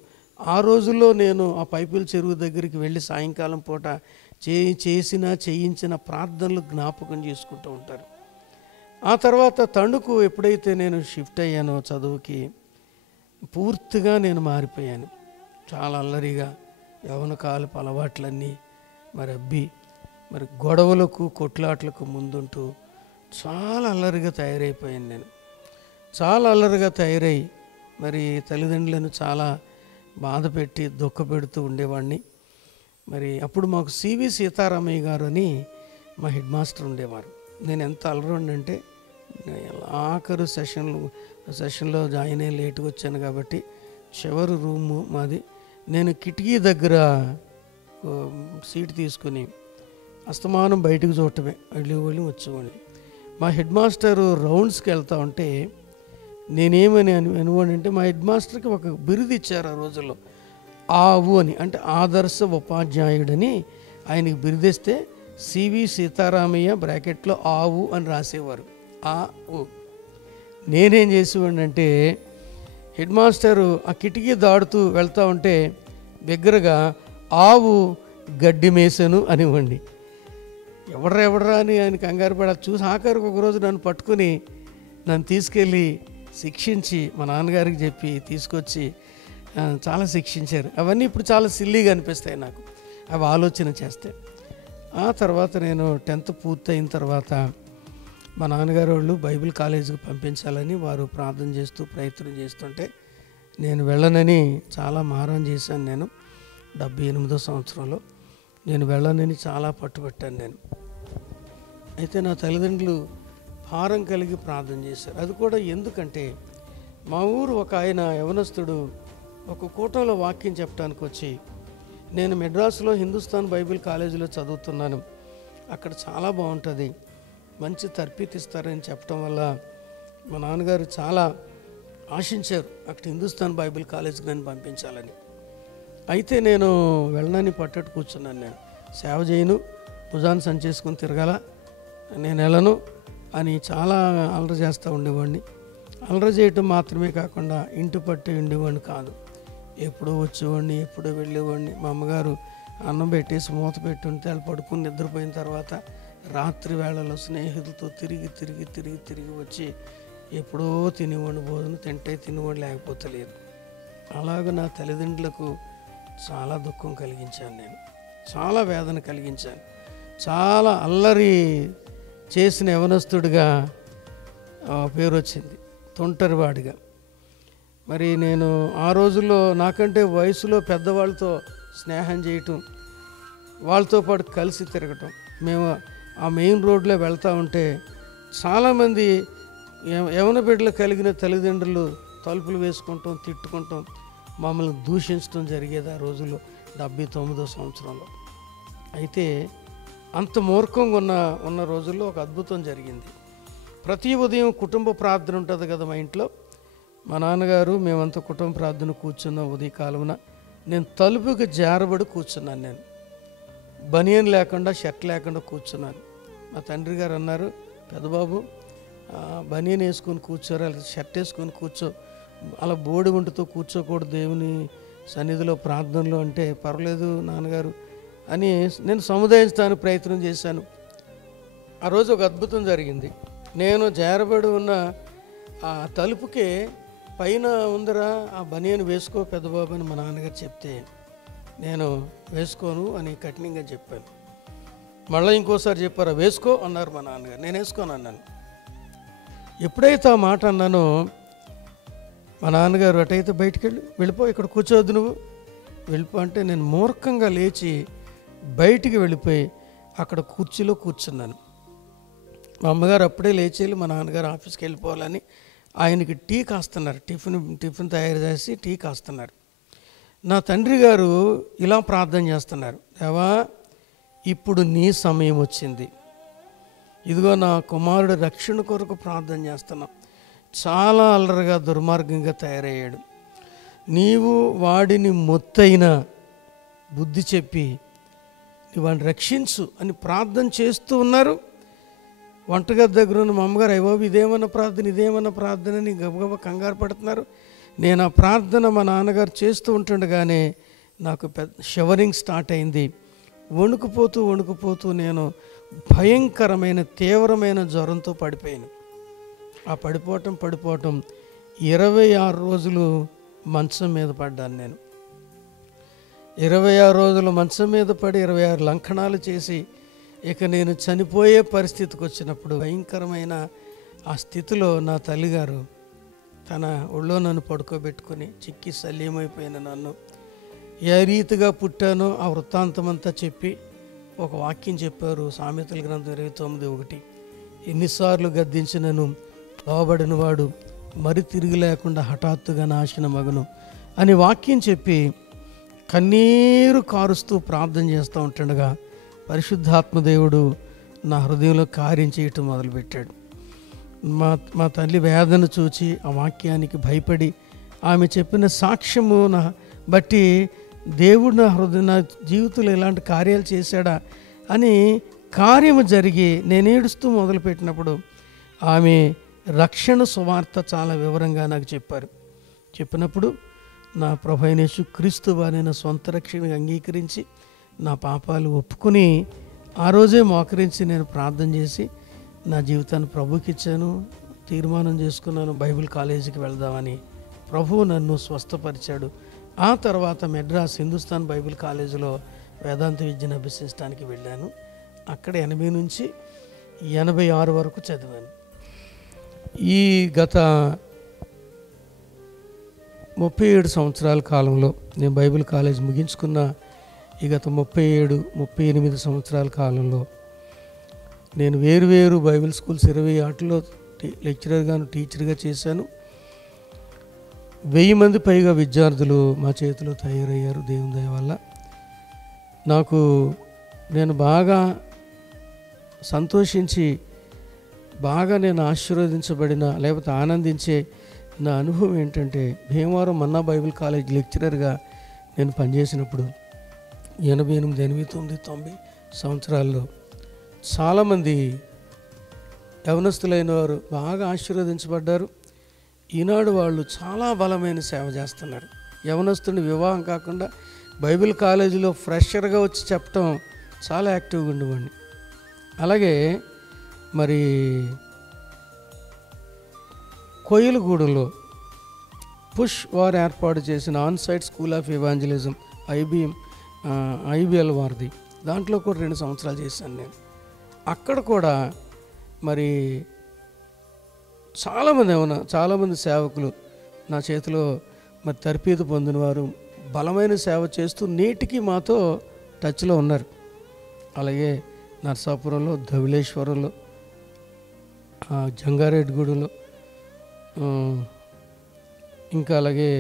ఆ రోజుల్లో నేను ఆ పైపుల చెరువు దగ్గరికి వెళ్ళి సాయంకాలం పూట చేయించిన ప్రార్థనలు జ్ఞాపకం చేసుకుంటూ ఉంటారు. ఆ తర్వాత తణుకు ఎప్పుడైతే నేను షిఫ్ట్ అయ్యానో చదువుకి పూర్తిగా నేను మారిపోయాను. చాలా అల్లరిగా యవన కాలపు అలవాట్లన్నీ మరి గొడవలకు కొట్లాట్లకు ముందుంటూ చాలా అల్లరిగా తయారైపోయాను నేను. చాలా అల్లరిగా తయారై మరి తల్లిదండ్రులను చాలా బాధ పెట్టి దుఃఖపెడుతూ ఉండేవాడిని. మరి అప్పుడు మాకు సివి సీతారామయ్య గారు అని మా హెడ్ మాస్టర్ ఉండేవారు. నేను ఎంత అల్లరంటే ఆఖరు సెషన్లో జాయిన్ అయ్యి లేటుగా వచ్చాను కాబట్టి చివరి రూము మాది. నేను కిటికీ దగ్గర సీట్ తీసుకుని అస్తమానం బయటకు చూడటమే, వెళ్ళి వచ్చేవాడిని. మా హెడ్ మాస్టరు రౌండ్స్కి వెళ్తూ ఉంటే నేనేమని అనుకోనంటే మా హెడ్ మాస్టర్కి ఒక బిరుదు ఇచ్చారు ఆ రోజుల్లో, ఆవు అని, అంటే ఆదర్శ ఉపాధ్యాయుడని ఆయనకి బిరుదిస్తే సివి సీతారామయ్య బ్రాకెట్లో ఆవు అని రాసేవారు. ఆ ఊ. నేనేం చేసేవాడిని అంటే హెడ్ మాస్టరు ఆ కిటికీ దాడుతూ వెళ్తూ ఉంటే దగ్గరగా ఆవు గడ్డి మేసను అనివ్వండి. ఎవడరా అని ఆయన కంగారు పడ చూసి ఆఖరికి ఒకరోజు నన్ను పట్టుకుని నన్ను తీసుకెళ్ళి శిక్షించి మా నాన్నగారికి చెప్పి తీసుకొచ్చి చాలా శిక్షించారు. అవన్నీ ఇప్పుడు చాలా సిల్లీగా అనిపిస్తాయి నాకు అవి ఆలోచన చేస్తే. ఆ తర్వాత నేను 10th పూర్తయిన తర్వాత మా నాన్నగారు వాళ్ళు బైబిల్ కాలేజీకి పంపించాలని వారు ప్రార్థన చేస్తూ ప్రయత్నం చేస్తుంటే నేను వెళ్ళనని చాలా మారం చేశాను. నేను 78వ సంవత్సరంలో నేను వెళ్ళనని చాలా పట్టుబట్టాను నేను. అయితే నా తల్లిదండ్రులు భారం కలిగి ప్రార్థన చేశారు. అది కూడా ఎందుకంటే మా ఊరు ఒక ఆయన యవనస్తుడు ఒక కూటంలో వాక్యం చెప్పడానికి వచ్చి, నేను మెడ్రాస్లో హిందుస్థాన్ బైబిల్ కాలేజీలో చదువుతున్నాను, అక్కడ చాలా బాగుంటుంది, మంచి తర్పీతిస్తారని చెప్పడం వల్ల మా నాన్నగారు చాలా ఆశించారు అక్కడ హిందుస్థాన్ బైబిల్ కాలేజీకి నన్ను పంపించాలని. అయితే నేను వెళ్ళనని పట్టట్టు కూర్చున్నాను. నేను సేవ చేయను, భుజాన్ని సంచేసుకుని తిరగాల, నేను వెళ్ళను అని చాలా అలర చేస్తూ ఉండేవాడిని. అలర చేయటం మాత్రమే కాకుండా ఇంటి పట్టి ఉండేవాడిని కాదు. ఎప్పుడో వచ్చేవాడిని, ఎప్పుడో వెళ్ళేవాడిని. మా అమ్మగారు అన్నం పెట్టేసి మూత పెట్టి ఉంటే వాళ్ళు పడుకుని నిద్రపోయిన తర్వాత రాత్రి వేళలో స్నేహితులతో తిరిగి వచ్చి ఎప్పుడో తినేవాడిని. భోజనం తింటే తినేవాడు, లేకపోతే లేదు. అలాగ నా తల్లిదండ్రులకు చాలా దుఃఖం కలిగించాను నేను, చాలా వేదన కలిగించాను. చాలా అల్లరి చేసిన యవనస్తుడిగా పేరు వచ్చింది, తొంటరివాడిగా. మరి నేను ఆ రోజుల్లో నాకంటే వయసులో పెద్దవాళ్ళతో స్నేహం చేయటం, వాళ్ళతో పాటు కలిసి తిరగటం. మేము ఆ మెయిన్ రోడ్లో వెళ్తూ ఉంటే చాలామంది యవన బిడ్డలు కలిగిన తల్లిదండ్రులు తలుపులు వేసుకుంటాం, తిట్టుకుంటాం, మమ్మల్ని దూషించడం జరిగేది ఆ రోజుల్లో 79వ సంవత్సరంలో. అయితే అంత మూర్ఖంగా ఉన్న రోజుల్లో ఒక అద్భుతం జరిగింది. ప్రతి ఉదయం కుటుంబ ప్రార్థన ఉంటుంది కదా మా ఇంట్లో. మా నాన్నగారు మేమంతా కుటుంబ ప్రార్థన కూర్చున్నాం ఉదయకాలమున. నేను తలుపుకి జారబడి కూర్చున్నాను. నేను బనియన్ లేకుండా షర్ట్ లేకుండా కూర్చున్నాను. మా తండ్రి గారు అన్నారు, పెద్దబాబు బనియన్ వేసుకొని కూర్చోరా, షర్ట్ వేసుకొని కూర్చో, అలా బోడి వంటతో కూర్చోకూడదు దేవుని సన్నిధిలో ప్రార్థనలో అంటే. పర్వాలేదు నాన్నగారు అని నేను సముదాయించడానికి ప్రయత్నం చేశాను. ఆ రోజు ఒక అద్భుతం జరిగింది. నేను జారబడి ఉన్న ఆ తలుపుకే పైన ఉందరా ఆ బనియన్ వేసుకో పెద్దబాబు అని మా నాన్నగారు చెప్తే నేను వేసుకోను అని కఠినంగా చెప్పాను. మళ్ళీ ఇంకోసారి చెప్పారా, వేసుకో అన్నారు మా నాన్నగారు. నేను వేసుకోను అన్నాను. ఎప్పుడైతే ఆ మాట అన్నానో మా నాన్నగారు అటైతే బయటికి వెళ్ళిపో, ఇక్కడ కూర్చోవద్దు నువ్వు, వెళ్ళిపో అంటే నేను మూర్ఖంగా లేచి బయటికి వెళ్ళిపోయి అక్కడ కుర్చీలో కూర్చున్నాను. మా అమ్మగారు అప్పుడే లేచి వెళ్ళి మా నాన్నగారు ఆఫీస్కి వెళ్ళిపోవాలని ఆయనకి టీ కాస్తున్నారు, టిఫిన్ తయారు చేసి టీ కాస్తున్నారు. నా తండ్రి గారు ఇలా ప్రార్థన చేస్తున్నారు, దేవా ఇప్పుడు నీ సమయం వచ్చింది, ఇదిగో నా కుమారుడు రక్షణ కొరకు ప్రార్థన చేస్తున్నాం, చాలా అల్లరిగా దుర్మార్గంగా తయారయ్యాడు, నీవు వాడిని మొత్తైన బుద్ధి చెప్పి వాడిని రక్షించు అని ప్రార్థన చేస్తూ ఉన్నారు. వంటగది దగ్గర ఉన్న మా అమ్మగారు, అయ్యో ఇదేమన్నా ప్రార్థన అని గబగబా కంగారు పడుతున్నారు. నేను ఆ ప్రార్థన మా నాన్నగారు చేస్తూ ఉంటుండగానే నాకు పెద్ద షవరింగ్ స్టార్ట్ అయింది. వణుకుపోతూ నేను భయంకరమైన తీవ్రమైన జ్వరంతో పడిపోయాను. ఆ పడిపోవటం 26 రోజులు మంచం మీద పడ్డాను. నేను 26 రోజులు మంచం మీద పడి 26 లంకణాలు చేసి ఇక నేను చనిపోయే పరిస్థితికి వచ్చినప్పుడు భయంకరమైన ఆ స్థితిలో నా తల్లిగారు తన ఒళ్ళో నన్ను పడుకోబెట్టుకొని చిక్కి శల్యమైపోయిన నన్ను ఏ రీతిగా పుట్టానో ఆ వృత్తాంతమంతా చెప్పి ఒక వాక్యం చెప్పారు. సామెతల గ్రంథం 29:1, ఎన్నిసార్లు గద్దించినను లోబడిన వాడు మరి తిరిగి లేకుండా హఠాత్తుగా నాశన మగను అని వాక్యం చెప్పి కన్నీరు కారుస్తూ ప్రార్థన చేస్తూ ఉంటుండగా పరిశుద్ధాత్మదేవుడు నా హృదయంలో కార్యం చేయటం మొదలుపెట్టాడు. మా తల్లి వేదన చూచి ఆ వాక్యానికి భయపడి ఆమె చెప్పిన సాక్ష్యము బట్టి దేవుడు నా జీవితంలో ఇలాంటి కార్యాలు చేశాడా అని కార్యము జరిగి నేను ఏడుస్తూ మొదలుపెట్టినప్పుడు ఆమె రక్షణ సువార్త చాలా వివరంగా నాకు చెప్పినప్పుడు నా ప్రభు అయిన యేసుక్రీస్తు వారిని నా సొంత రక్షణగా అంగీకరించి నా పాపాలు ఒప్పుకొని ఆ రోజే మోకరించి నేను ప్రార్థన చేసి నా జీవితాన్ని ప్రభుకి ఇచ్చాను. తీర్మానం చేసుకున్నాను బైబిల్ కాలేజీకి వెళ్దామని. ప్రభువు నన్ను స్వస్థపరిచాడు. ఆ తర్వాత మెడ్రాస్ హిందుస్థాన్ బైబిల్ కాలేజీలో వేదాంత విద్యను అభ్యసించడానికి వెళ్ళాను. అక్కడ 80 నుంచి 86 వరకు చదివాను. ఈ గత 37 సంవత్సరాల కాలంలో నేను బైబిల్ కాలేజ్ ముగించుకున్న ఈ గత 37-38 సంవత్సరాల కాలంలో నేను వేరు బైబిల్ స్కూల్స్ 20 వాటిలో లెక్చరర్గాను టీచర్గా చేశాను. 1000 మంది పైగా విద్యార్థులు మా చేతిలో తయారయ్యారు దేవుని దయ వల్ల. నేను బాగా సంతోషించి బాగా నేను ఆశీర్వదించబడిన లేకపోతే ఆనందించే నా అనుభవం ఏంటంటే, భీమవరం మన్నా బైబిల్ కాలేజ్ లెక్చరర్గా నేను పనిచేసినప్పుడు 88, 89, 90 సంవత్సరాల్లో చాలామంది యవనస్తులైన వారు బాగా ఆశీర్వదించబడ్డారు. ఈనాడు వాళ్ళు చాలా బలమైన సేవ చేస్తున్నారు. యవనస్తుని వివాహం కాకుండా బైబిల్ కాలేజీలో ఫ్రెషర్గా వచ్చి చెప్పటం చాలా యాక్టివ్గా ఉండేవాడిని. అలాగే మరి కోయిలగూడలో పుష్ వారు ఏర్పాటు చేసిన onsite school of evangelism IBL వారిది, దాంట్లో కూడా 2 సంవత్సరాలు చేశాను నేను. అక్కడ కూడా మరి చాలామంది సేవకులు నా చేతిలో మరి తర్ఫీదు పొందిన వారు బలమైన సేవ చేస్తూ నేటికి మాతో టచ్లో ఉన్నారు. అలాగే నర్సాపురంలో, ధవళేశ్వరంలో, జంగారెడ్డిగూడలో, ఇంకా అలాగే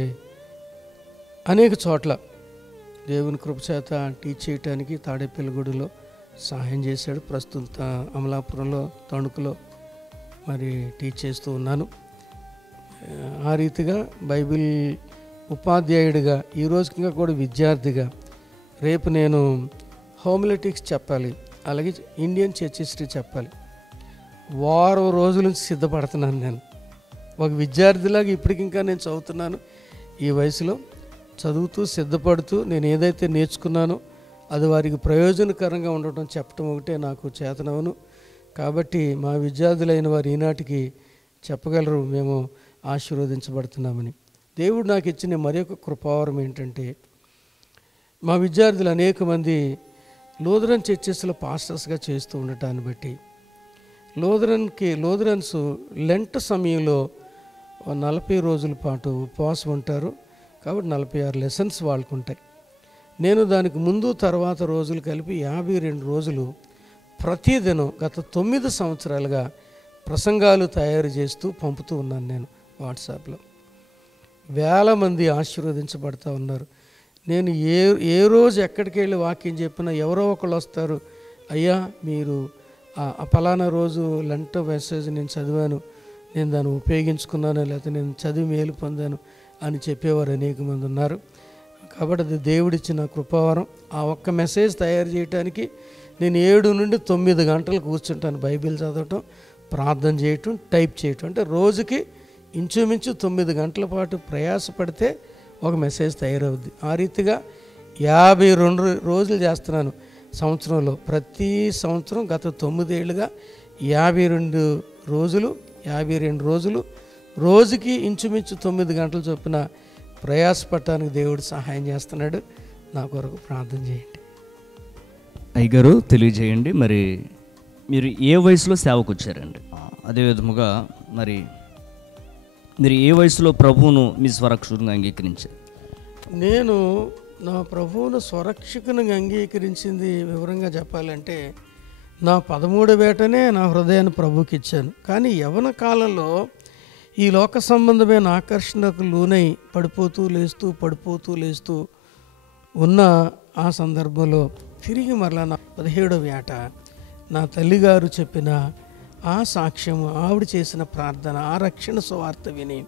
అనేక చోట్ల దేవుని కృపచేత టీచ్ చేయటానికి తాడేపల్లిగూడలో సహాయం చేశాడు. ప్రస్తుత అమలాపురంలో, తణుకులో మరి టీచ్ చేస్తూ ఉన్నాను. ఆ రీతిగా బైబిల్ ఉపాధ్యాయుడిగా, ఈ రోజుగా కూడా విద్యార్థిగా, రేపు నేను హోమిలెటిక్స్ చెప్పాలి, అలాగే ఇండియన్ చర్చ్ హిస్టరీ చెప్పాలి. వారం రోజుల నుంచి సిద్ధపడుతున్నాను. నేను ఒక విద్యార్థిలాగా ఇప్పటికింకా నేను చదువుతున్నాను. ఈ వయసులో చదువుతూ సిద్ధపడుతూ నేను ఏదైతే నేర్చుకున్నానో అది వారికి ప్రయోజనకరంగా ఉండటం చెప్పటం ఒకటే నాకు చేతనవును. కాబట్టి మా విద్యార్థులైన వారు ఈనాటికి చెప్పగలరు మేము ఆశీర్వదించబడుతున్నామని. దేవుడు నాకు ఇచ్చిన మరొక కృపావరం ఏంటంటే, మా విద్యార్థులు అనేక మంది లూథరన్ చర్చెస్లో పాస్టర్స్గా చేస్తూ ఉండటాన్ని బట్టి లూథరన్స్ లెంట్ సమయంలో 40 రోజుల పాటు ఉపవాసం ఉంటారు. కాబట్టి 46 లెసన్స్ వాళ్ళకు ఉంటాయి. నేను దానికి ముందు తర్వాత రోజులు కలిపి 52 రోజులు ప్రతిదినం గత 9 సంవత్సరాలుగా ప్రసంగాలు తయారు చేస్తూ పంపుతూ ఉన్నాను. నేను వాట్సాప్లో వేల మంది ఆశీర్వదించబడుతూ ఉన్నారు. నేను ఏ రోజు ఎక్కడికి వెళ్ళి వాక్యం చెప్పినా ఎవరో ఒకళ్ళు వస్తారు, అయ్యా మీరు ఆ ఫలానా రోజు లెంట్ మెసేజ్ నేను చదివాను, నేను దాన్ని ఉపయోగించుకున్నాను, లేకపోతే నేను చదివి మేలు పొందాను అని చెప్పేవారు అనేక మంది ఉన్నారు. కాబట్టి అది దేవుడిచ్చిన కృపావరం. ఆ ఒక్క మెసేజ్ తయారు చేయడానికి నేను 7 నుండి 9 గంటలు కూర్చుంటాను. బైబిల్ చదవటం, ప్రార్థన చేయటం, టైప్ చేయటం. అంటే రోజుకి ఇంచుమించు 9 గంటల పాటు ప్రయాసపడితే ఒక మెసేజ్ తయారవుద్ది. ఆ రీతిగా 52 రోజులు చేస్తున్నాను సంవత్సరంలో. ప్రతి సంవత్సరం గత 9 ఏళ్ళుగా 52 రోజులు రోజుకి ఇంచుమించు 9 గంటలు చొప్పున ప్రయాసపడటానికి దేవుడు సహాయం చేస్తున్నాడు. నా కొరకు ప్రార్థన చేయండి. అయ్యగారు తెలియజేయండి, మరి మీరు ఏ వయసులో సేవకు వచ్చారండి? అదే విధముగా మరి మీరు ఏ వయసులో ప్రభువును మీ స్వరక్షకునిగా అంగీకరించారు? నేను నా ప్రభువును స్వరక్షకునిగా అంగీకరించింది వివరంగా చెప్పాలంటే, నా 13వ ఏటనే నా హృదయాన్ని ప్రభువుకి ఇచ్చాను. కానీ యవ్వన కాలంలో ఈ లోక సంబంధమైన ఆకర్షణకు లోనై పడిపోతూ లేస్తూ ఉన్న ఆ సందర్భంలో తిరిగి మరలా నా 17వ ఏట నా తల్లిగారు చెప్పిన ఆ సాక్ష్యము, ఆవిడ చేసిన ప్రార్థన, ఆ రక్షణ సువార్త విని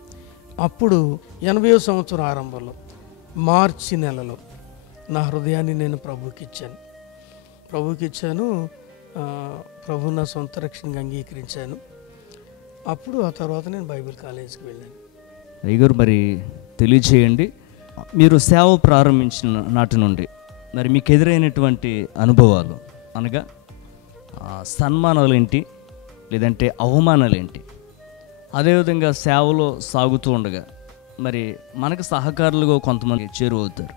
అప్పుడు 80వ సంవత్సరం ఆరంభంలో మార్చి నెలలో నా హృదయాన్ని నేను ప్రభువుకి ఇచ్చాను. ప్రభు నా సొంత రక్షణగా అంగీకరించాను. అప్పుడు ఆ తర్వాత నేను బైబిల్ కాలేజీకి వెళ్ళాను. అయ్యగారు మరి తెలియచేయండి, మీరు సేవ ప్రారంభించిన నాటి నుండి మరి మీకు ఎదురైనటువంటి అనుభవాలు, అనగా సన్మానాలు ఏంటి, లేదంటే అవమానాలు ఏంటి? అదేవిధంగా సేవలో సాగుతూ ఉండగా మరి మనకు సహకారులుగా కొంతమంది చేరువవుతారు.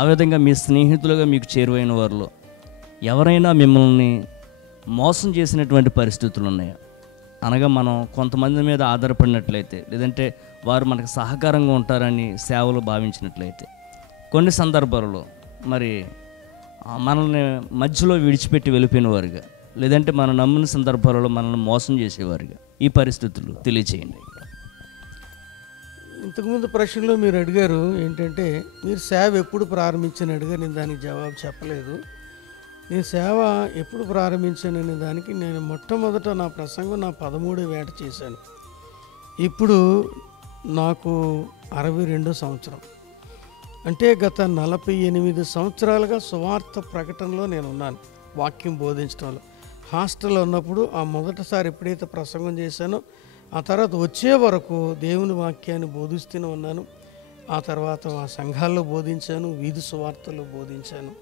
ఆ విధంగా మీ స్నేహితులుగా మీకు చేరువైన వారిలో ఎవరైనా మిమ్మల్ని మోసం చేసినటువంటి పరిస్థితులు ఉన్నాయా? అనగా మనం కొంతమంది మీద ఆధారపడినట్లయితే, లేదంటే వారు మనకు సహకారంగా ఉంటారని సేవలు భావించినట్లయితే, కొన్ని సందర్భాలలో మరి మనల్ని మధ్యలో విడిచిపెట్టి వెళ్ళిపోయిన వారుగా, లేదంటే మనం నమ్మిన సందర్భాలలో మనల్ని మోసం చేసేవారుగా, ఈ పరిస్థితులు తెలియచేయండి. ఇంతకుముందు ప్రశ్నలో మీరు అడిగారు ఏంటంటే, మీరు సేవ ఎప్పుడు ప్రారంభించని అడిగారు. నేను దానికి జవాబు చెప్పలేదు. నేను సేవ ఎప్పుడు ప్రారంభించాననే దానికి నేను మొట్టమొదట నా ప్రసంగం నా 13వ ఏట చేశాను. ఇప్పుడు నాకు 62వ సంవత్సరం. అంటే గత 48 సంవత్సరాలుగా సువార్త ప్రకటనలో నేను ఉన్నాను, వాక్యం బోధించడంలో. హాస్టల్లో ఉన్నప్పుడు ఆ మొదటిసారి ఎప్పుడైతే ప్రసంగం చేశానో ఆ తర్వాత వచ్చే వరకు దేవుని వాక్యాన్ని బోధిస్తూనే ఉన్నాను. ఆ తర్వాత ఆ సంఘాల్లో బోధించాను, వీధి సువార్తల్లో బోధించాను.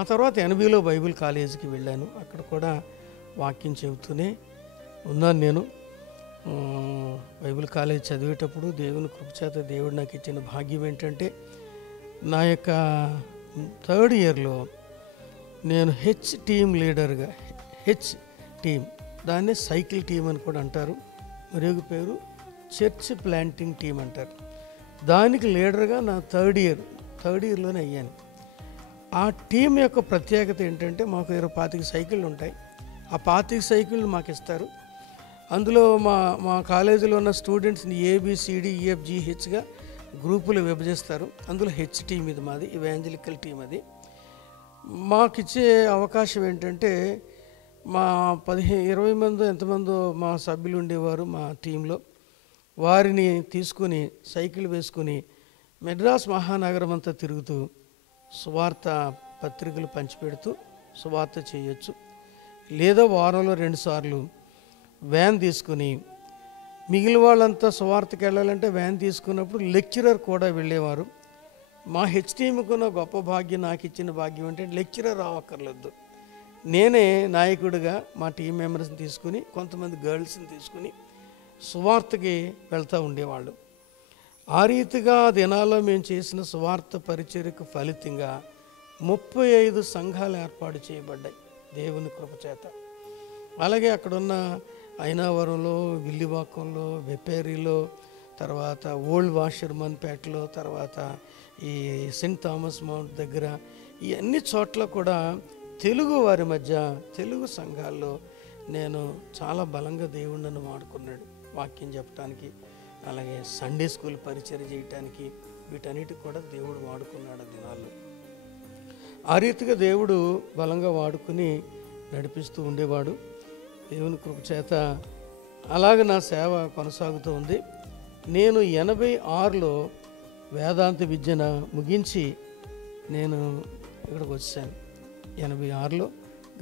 ఆ తర్వాత 80లో బైబిల్ కాలేజీకి వెళ్ళాను. అక్కడ కూడా వాక్యం చెబుతూనే ఉన్నాను. నేను బైబిల్ కాలేజ్ చదివేటప్పుడు దేవుని కృపచేత దేవుడు నాకు ఇచ్చిన భాగ్యం ఏంటంటే, నా యొక్క 3rd ఇయర్లో నేను హెచ్ టీమ్ లీడర్గా, హెచ్ టీమ్, దాన్నే సైకిల్ టీమ్ అని కూడా అంటారు, మరొక పేరు చర్చ్ ప్లాంటింగ్ టీం అంటారు. దానికి లీడర్గా నా 3rd ఇయర్లోనే అయ్యాను. ఆ టీం యొక్క ప్రత్యేకత ఏంటంటే, మాకు 25 సైకిళ్ళు ఉంటాయి. ఆ 25 సైకిళ్ళు మాకు ఇస్తారు. అందులో మా కాలేజీలో ఉన్న స్టూడెంట్స్ని ABCDEFGHగా గ్రూపులు విభజిస్తారు. అందులో హెచ్ టీం ఇది మాది, ఇవాంజలికల్ టీం. అది మాకు ఇచ్చే అవకాశం ఏంటంటే, మా 15-20 మంది ఎంతమందో మా సభ్యులు ఉండేవారు మా టీంలో. వారిని తీసుకుని సైకిల్ వేసుకుని మెడ్రాస్ మహానగరం అంతా తిరుగుతూ సువార్త పత్రికలు పంచిపెడుతూ సువార్త చేయొచ్చు. లేదా వారంలో 2 సార్లు వ్యాన్ తీసుకుని, మిగిలిన వాళ్ళంతా సువార్తకి వెళ్ళాలంటే వ్యాన్ తీసుకున్నప్పుడు లెక్చరర్ కూడా వెళ్ళేవారు. మా హెచ్ టీంకున్న గొప్ప భాగ్యం, నాకు ఇచ్చిన భాగ్యం అంటే లెక్చరర్ రావక్కర్లేదు. నేనే నాయకుడిగా మా టీం మెంబర్స్ని తీసుకుని, కొంతమంది గర్ల్స్ని తీసుకుని సువార్తకి వెళ్తూ ఉండేవాళ్ళు. ఆ రీతిగా ఆ దినాల్లో మేము చేసిన సువార్త పరిచర్యకు ఫలితంగా 35 సంఘాలు ఏర్పాటు చేయబడ్డాయి దేవుని కృపచేత. అలాగే అక్కడున్న అయినావరంలో, విల్లివాకంలో, వెపేరిలో, తర్వాత ఓల్డ్ వాషర్మన్పేటలో, తర్వాత ఈ సెయింట్ థామస్ మౌంట్ దగ్గర, ఈ అన్ని చోట్ల కూడా తెలుగు వారి మధ్య, తెలుగు సంఘాల్లో నేను చాలా బలంగా దేవుడు నన్ను వాడుకున్నాడు వాక్యం చెప్పడానికి. అలాగే సండే స్కూల్ పరిచర్య చేయటానికి, వీటన్నిటికి కూడా దేవుడు వాడుకున్నాడు ఆ దినాల్లో. ఆ రీతిగా దేవుడు బలంగా వాడుకుని నడిపిస్తూ ఉండేవాడు దేవుని కృపచేత. అలాగే నా సేవ కొనసాగుతూ ఉంది. నేను 86లో వేదాంత విద్యను ముగించి నేను ఇక్కడికి వచ్చాను. 86లో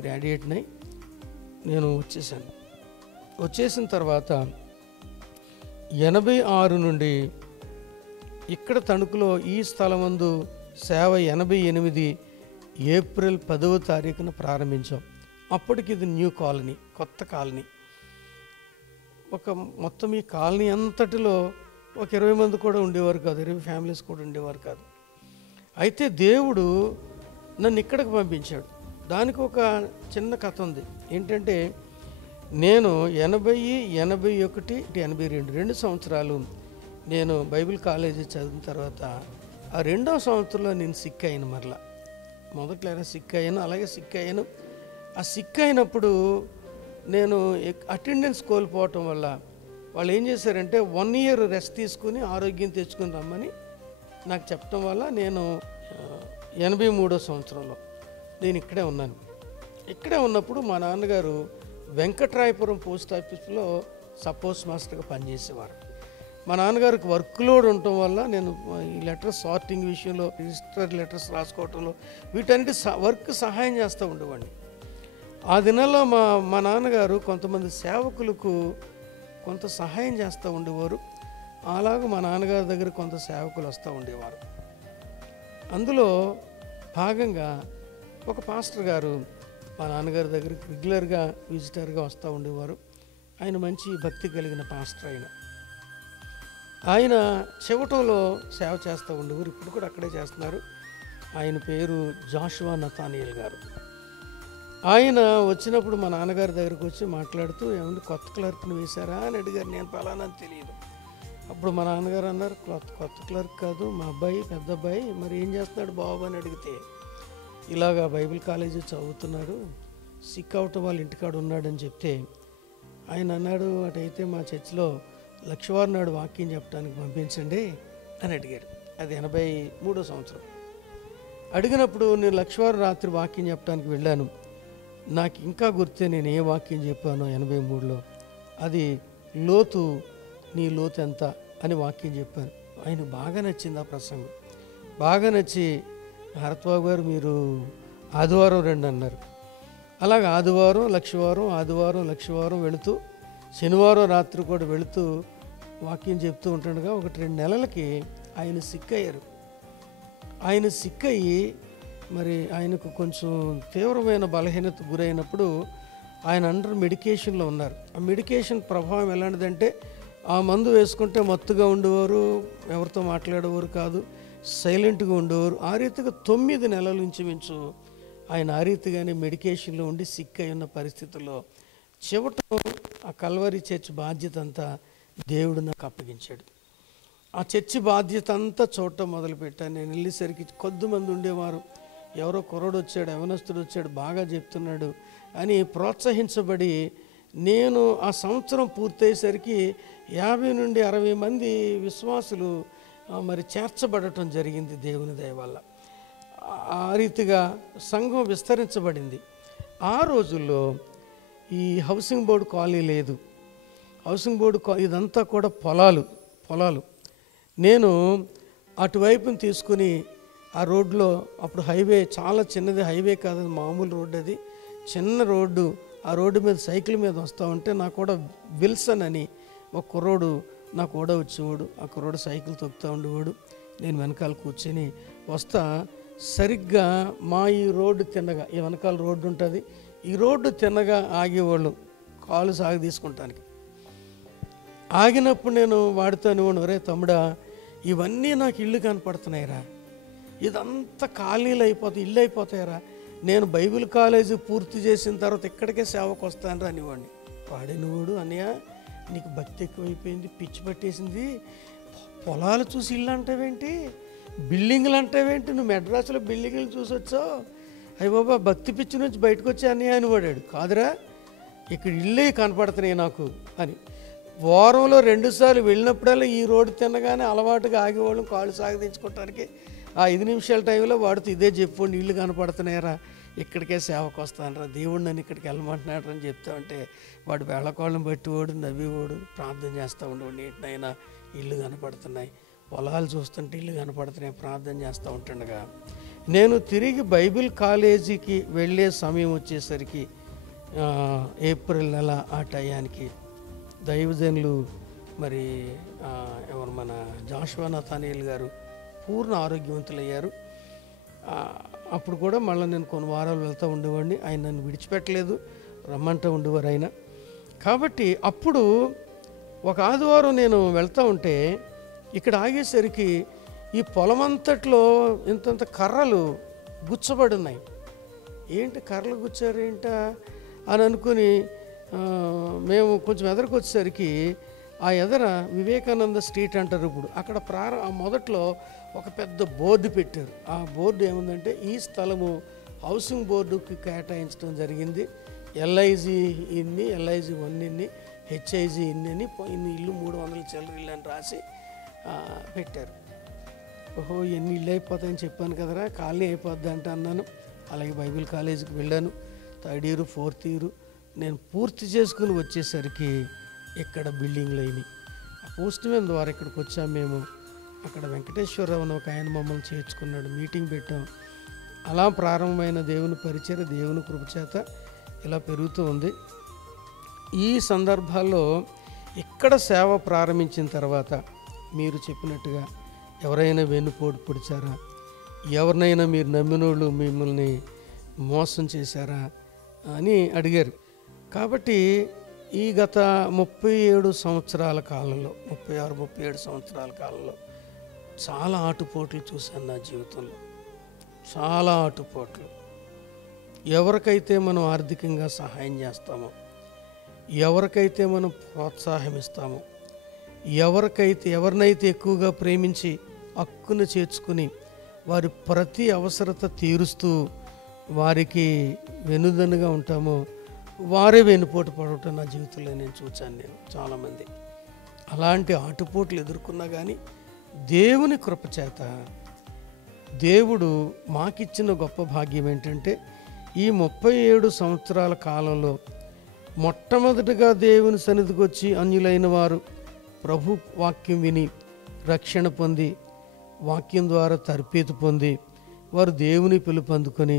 గ్రాడ్యుయేట్నై నేను వచ్చేసాను. వచ్చేసిన తర్వాత 86 నుండి ఇక్కడ తణుకులో ఈ స్థలమందు సేవ 88 ఏప్రిల్ 10వ తారీఖున ప్రారంభించాం. అప్పటికి ఇది న్యూ కాలనీ, కొత్త కాలనీ. మొత్తం ఈ కాలనీ అంతటిలో ఒక 20 మంది కూడా ఉండేవారు కాదు, 20 ఫ్యామిలీస్ కూడా ఉండేవారు కాదు. అయితే దేవుడు నన్ను ఇక్కడికి పంపించాడు. దానికి ఒక చిన్న కథ ఉంది. ఏంటంటే, నేను 80, 81, 82 2 సంవత్సరాలు నేను బైబిల్ కాలేజీ చదివిన తర్వాత ఆ 2వ సంవత్సరంలో నేను సిక్ అయ్యాను. మరలా మొదట్లో సిక్ అయ్యాను, అలాగే సిక్ అయ్యాను. ఆ సిక్ అయినప్పుడు నేను అటెండెన్స్ కోల్పోవటం వల్ల వాళ్ళు ఏం చేశారంటే 1 ఇయర్ రెస్ట్ తీసుకుని ఆరోగ్యం తెచ్చుకుని రమ్మని నాకు చెప్పడం వల్ల నేను 83వ సంవత్సరంలో నేను ఇక్కడే ఉన్నాను. ఇక్కడే ఉన్నప్పుడు మా నాన్నగారు వెంకట్రాయపురం పోస్ట్ ఆఫీస్లో సబ్ పోస్ట్ మాస్టర్గా పనిచేసేవారు. మా నాన్నగారికి వర్క్ లోడ్ ఉండటం వల్ల నేను ఈ లెటర్స్ సార్టింగ్ విషయంలో, రిజిస్టర్ లెటర్స్ రాసుకోవటంలో వీటన్నిటి వర్క్ సహాయం చేస్తూ ఉండేవాడిని. ఆ దినాల్లో మా నాన్నగారు కొంతమంది సేవకులకు కొంత సహాయం చేస్తూ ఉండేవారు. అలాగే మా నాన్నగారి దగ్గర కొంత సేవకులు వస్తూ ఉండేవారు. అందులో భాగంగా ఒక పాస్టర్ గారు మా నాన్నగారి దగ్గరికి రెగ్యులర్గా విజిటర్గా వస్తూ ఉండేవారు. ఆయన మంచి భక్తి కలిగిన పాస్టర్. ఆయన చెవటంలో సేవ చేస్తూ ఉండేవారు. ఇప్పుడు కూడా అక్కడే చేస్తున్నారు. ఆయన పేరు జాషువా నతానియల్ గారు. ఆయన వచ్చినప్పుడు మా నాన్నగారి దగ్గరికి వచ్చి మాట్లాడుతూ, ఏమన్నా కొత్త క్లర్క్ని వేశారా అని అడిగారు. నేను పలానా తెలియదు. అప్పుడు మా నాన్నగారు అన్నారు, కొత్త క్లర్క్ కాదు, మా అబ్బాయి, పెద్ద అబ్బాయి. మరి ఏం చేస్తున్నాడు బాబు అని అడిగితే, ఇలాగా బైబిల్ కాలేజీ చదువుతున్నాడు, సిక్ అవటం వాళ్ళ ఇంటికాడు ఉన్నాడని చెప్తే ఆయన అన్నాడు, అటైతే మా చర్చిలో లక్షవారం నాడు వాక్యం చెప్పడానికి పంపించండి అని అడిగారు. అది 83వ సంవత్సరం. అడిగినప్పుడు నేను లక్షవారం రాత్రి వాక్యం చెప్పడానికి వెళ్ళాను. నాకు ఇంకా గుర్తే నేను ఏ వాక్యం చెప్పానో 83లో. అది లోతు, నీ లోతు ఎంత అని వాక్యం చెప్పాను. ఆయన బాగా నచ్చింది ఆ ప్రసంగం. బాగా నచ్చి, భరత్బాబు గారు మీరు ఆదివారం రండి అన్నారు. అలాగే ఆదివారం లక్షవారం వెళుతూ, శనివారం రాత్రి కూడా వెళుతూ వాక్యం చెప్తూ ఉంటుండగా 1-2 నెలలకి ఆయన సిక్ అయ్యారు. ఆయన సిక్ అయ్యి మరి ఆయనకు కొంచెం తీవ్రమైన బలహీనత గురైనప్పుడు ఆయన అండర్ మెడికేషన్లో ఉన్నారు. ఆ మెడికేషన్ ప్రభావం ఎలాంటిదంటే, ఆ మందు వేసుకుంటే మత్తుగా ఉండేవారు, ఎవరితో మాట్లాడేవారు కాదు, సైలెంట్గా ఉండేవారు. ఆ రీతిగా 9 నెలల నుంచి మించు ఆయన ఆ రీతిగానే మెడికేషన్లో ఉండి సిక్ అయి ఉన్న పరిస్థితుల్లో చివట ఆ కల్వరి చర్చ్ బాధ్యత అంతా దేవుడు నాకు అప్పగించాడు. ఆ చర్చి బాధ్యత అంతా చూడటం మొదలుపెట్టాను. నేను వెళ్ళేసరికి కొద్దిమంది ఉండేవారు. ఎవరో కుర్రోడు వచ్చాడు, యవనస్తుడు వచ్చాడు, బాగా చెప్తున్నాడు అని ప్రోత్సహించబడి నేను ఆ సంవత్సరం పూర్తయ్యేసరికి 50 నుండి 60 మంది విశ్వాసులు మరి చేర్చబడటం జరిగింది దేవుని దయ వల్ల. ఆ రీతిగా సంఘం విస్తరించబడింది. ఆ రోజుల్లో ఈ హౌసింగ్ బోర్డు కాలనీ లేదు. హౌసింగ్ బోర్డు ఇదంతా కూడా పొలాలు. నేను అటువైపుని తీసుకుని ఆ రోడ్లో, అప్పుడు హైవే చాలా చిన్నది, హైవే కాదు, మామూలు రోడ్డు, అది చిన్న రోడ్డు. ఆ రోడ్డు మీద సైకిల్ మీద వస్తూ ఉంటే నాకు కూడా విల్సన్ అని ఒక కుర్రోడు నాకు కూడా వచ్చేవాడు. ఆ కుర్రోడు సైకిల్ తొక్కుతూ ఉండేవాడు. నేను వెనకాల కూర్చొని వస్తా. సరిగ్గా మా ఈ రోడ్డు తిన్నగా, ఈ వెనకాల రోడ్డు ఉంటుంది, ఈ రోడ్డు తిన్నగా ఆగేవాళ్ళు కాలు సాగు తీసుకుంటానికి. ఆగినప్పుడు నేను వాడితో అనేవాడు, ఒరే తమ్ముడా, ఇవన్నీ నాకు ఇల్లు కనపడుతున్నాయిరా, ఇదంతా కాలనీలు అయిపోతాయి, ఇల్లు అయిపోతాయిరా, నేను బైబిల్ కాలేజీ పూర్తి చేసిన తర్వాత ఇక్కడికే సేవకు వస్తాను అనేవాడిని. వాడినవాడు, అన్నయ్య నీకు భక్తి ఎక్కువైపోయింది, పిచ్చి పట్టేసింది, పొలాలు చూసి ఇల్లు అంటావేంటి, బిల్డింగ్లు అంటావేంటి, నువ్వు మెడ్రాస్లో బిల్డింగ్లు చూసి వచ్చావు, అయ్య బాబా భక్తి పిచ్చి నుంచి బయటకు వచ్చా అన్నయ్య అని వాడాడు. కాదురా, ఇక్కడ ఇల్లే కనపడుతున్నాయి నాకు అని. వారంలో 2 సార్లు వెళ్ళినప్పుడల్లా ఈ రోడ్డు తిన్నగానే అలవాటుగా ఆగేవాళ్ళం కాళ్ళు సాగదించుకోవటానికి. ఆ 5 నిమిషాల టైంలో వాడితో ఇదే చెప్పండి, ఇల్లు కనపడుతున్నాయరా, ఇక్కడికే సేవకు వస్తానరా, దేవుడు నన్ను ఇక్కడికి వెళ్ళమంటున్నాడు అని చెప్తా ఉంటే వాడు వేళకోళ్ళం బట్టివాడు, నవ్వేవాడు, ప్రార్థన చేస్తూ ఉండేవాడు. ఏంటైనా ఇల్లు కనపడుతున్నాయి, పొలాలు చూస్తుంటే ఇల్లు కనపడుతున్నాయి, ప్రార్థన చేస్తూ ఉంటుండగా నేను తిరిగి బైబిల్ కాలేజీకి వెళ్ళే సమయం వచ్చేసరికి ఏప్రిల్ నెల ఆ టయానికి దైవజనులు మరి ఎవరు మన జాషువా నతానియల్ గారు పూర్ణ ఆరోగ్యవంతులయ్యారు. అప్పుడు కూడా మళ్ళీ నేను కొన్ని వారాలు వెళ్తూ ఉండేవాడిని. ఆయన నన్ను విడిచిపెట్టలేదు, రమ్మంటూ ఉండేవారు ఆయన. కాబట్టి అప్పుడు ఒక ఆదివారం నేను వెళ్తూ ఉంటే ఇక్కడ ఆగేసరికి ఈ పొలమంతట్లో ఇంతంత కర్రలు గుచ్చబడి ఉన్నాయి. ఏంటి కర్రలు గుచ్చారేంటా అని అనుకుని మేము కొంచెం ఎదరికి వచ్చేసరికి ఆ ఎదర వివేకానంద స్ట్రీట్ అంటారు ఇప్పుడు, అక్కడ మొదట్లో ఒక పెద్ద బోర్డు పెట్టారు. ఆ బోర్డు ఏముందంటే, ఈ స్థలము హౌసింగ్ బోర్డుకి కేటాయించడం జరిగింది, LIG ఇన్ని, LIG 1 ఇన్ని, HIG ఇన్ని ఇల్లు 300 చిల్లర ఇల్లు అని రాసి పెట్టారు. ఓహో ఎన్ని ఇల్లు అయిపోతాయని చెప్పాను కదరా, కాలనీ అయిపోద్ది అంటే అన్నాను. అలాగే బైబిల్ కాలేజీకి వెళ్ళాను. 3rd ఇయర్ 4th ఇయర్ నేను పూర్తి చేసుకుని వచ్చేసరికి ఇక్కడ బిల్డింగ్లు అయినాయి. ఆ పోస్ట్ మ్యాన్ ద్వారా ఇక్కడికి వచ్చాము మేము. అక్కడ వెంకటేశ్వరరావు అని ఒక ఆయన మమ్మల్ని చేర్చుకున్నాడు, మీటింగ్ పెట్టాం. అలా ప్రారంభమైన దేవుని పరిచర్య దేవుని కృప చేత ఇలా పెరుగుతూ ఉంది. ఈ సందర్భాల్లో ఇక్కడ సేవ ప్రారంభించిన తర్వాత మీరు చెప్పినట్టుగా ఎవరైనా వెన్నుపోటు పొడిచారా, ఎవరినైనా మీరు నమ్మినోళ్ళు మిమ్మల్ని మోసం చేశారా అని అడిగారు. కాబట్టి ఈ గత 37 సంవత్సరాల కాలంలో, 36-37 సంవత్సరాల కాలంలో చాలా ఆటుపోట్లు చూశాను నా జీవితంలో. చాలా ఆటుపోట్లు. ఎవరికైతే మనం ఆర్థికంగా సహాయం చేస్తామో, ఎవరికైతే మనం ప్రోత్సాహం ఇస్తామో, ఎవరినైతే ఎక్కువగా ప్రేమించి హక్కును చేర్చుకుని వారి ప్రతి అవసరత తీరుస్తూ వారికి వెన్నుదన్నుగా ఉంటామో వారే వెన్నుపోటు పడటం నా జీవితంలో నేను చూశాను. నేను చాలామంది అలాంటి ఆటుపోట్లు ఎదుర్కొన్నా కానీ దేవుని కృప చేత దేవుడు మాకిచ్చిన గొప్ప భాగ్యం ఏంటంటే ఈ 37 సంవత్సరాల కాలంలో మొట్టమొదటిగా దేవుని సన్నిధికి వచ్చి అన్యులైన వారు ప్రభు వాక్యం విని రక్షణ పొంది వాక్యం ద్వారా తర్పీతు పొంది వారు దేవుని పిలుపు అందుకొని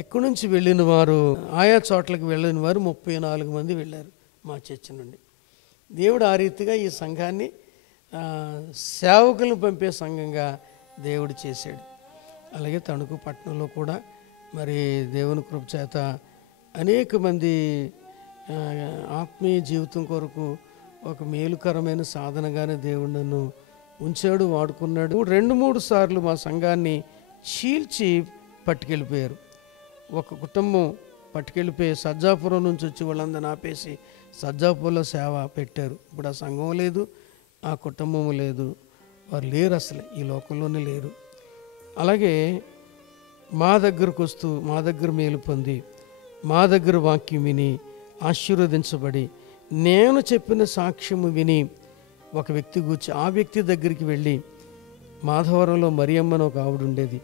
ఇక్కడి నుంచి వెళ్ళిన వారు, ఆయా చోట్లకు వెళ్ళిన వారు 34 మంది వెళ్ళారు మా చర్చ నుండి. దేవుడు ఆ రీతిగా ఈ సంఘాన్ని సేవకులను పంపే సంఘంగా దేవుడు చేశాడు. అలాగే తణుకు పట్టణంలో కూడా మరి దేవుని కృప చేత అనేక మంది ఆత్మీయ జీవితం కొరకు ఒక మేలుకరమైన సాధనగానే దేవుడు నన్ను ఉంచాడు, వాడుకున్నాడు. 2-3 సార్లు మా సంఘాన్ని చీల్చి పట్టుకెళ్ళిపోయారు. ఒక కుటుంబం పట్టుకెళ్ళిపోయి సజ్జాపురం నుంచి వచ్చి వాళ్ళందరిని ఆపేసి సజ్జాపురంలో సేవ పెట్టారు. ఇప్పుడు ఆ సంఘం లేదు, ఆ కుటుంబం లేదు, వారు లేరు, అసలు ఈ లోకంలోనే లేరు. అలాగే మా దగ్గరకు వస్తూ మా దగ్గర మేలు పొంది మా దగ్గర వాక్యం విని ఆశీర్వదించబడి నేను చెప్పిన సాక్ష్యము విని ఒక వ్యక్తి కూర్చి ఆ వ్యక్తి దగ్గరికి వెళ్ళి, మాధవరంలో మరియమ్మని ఒక ఆవిడ ఉండేది,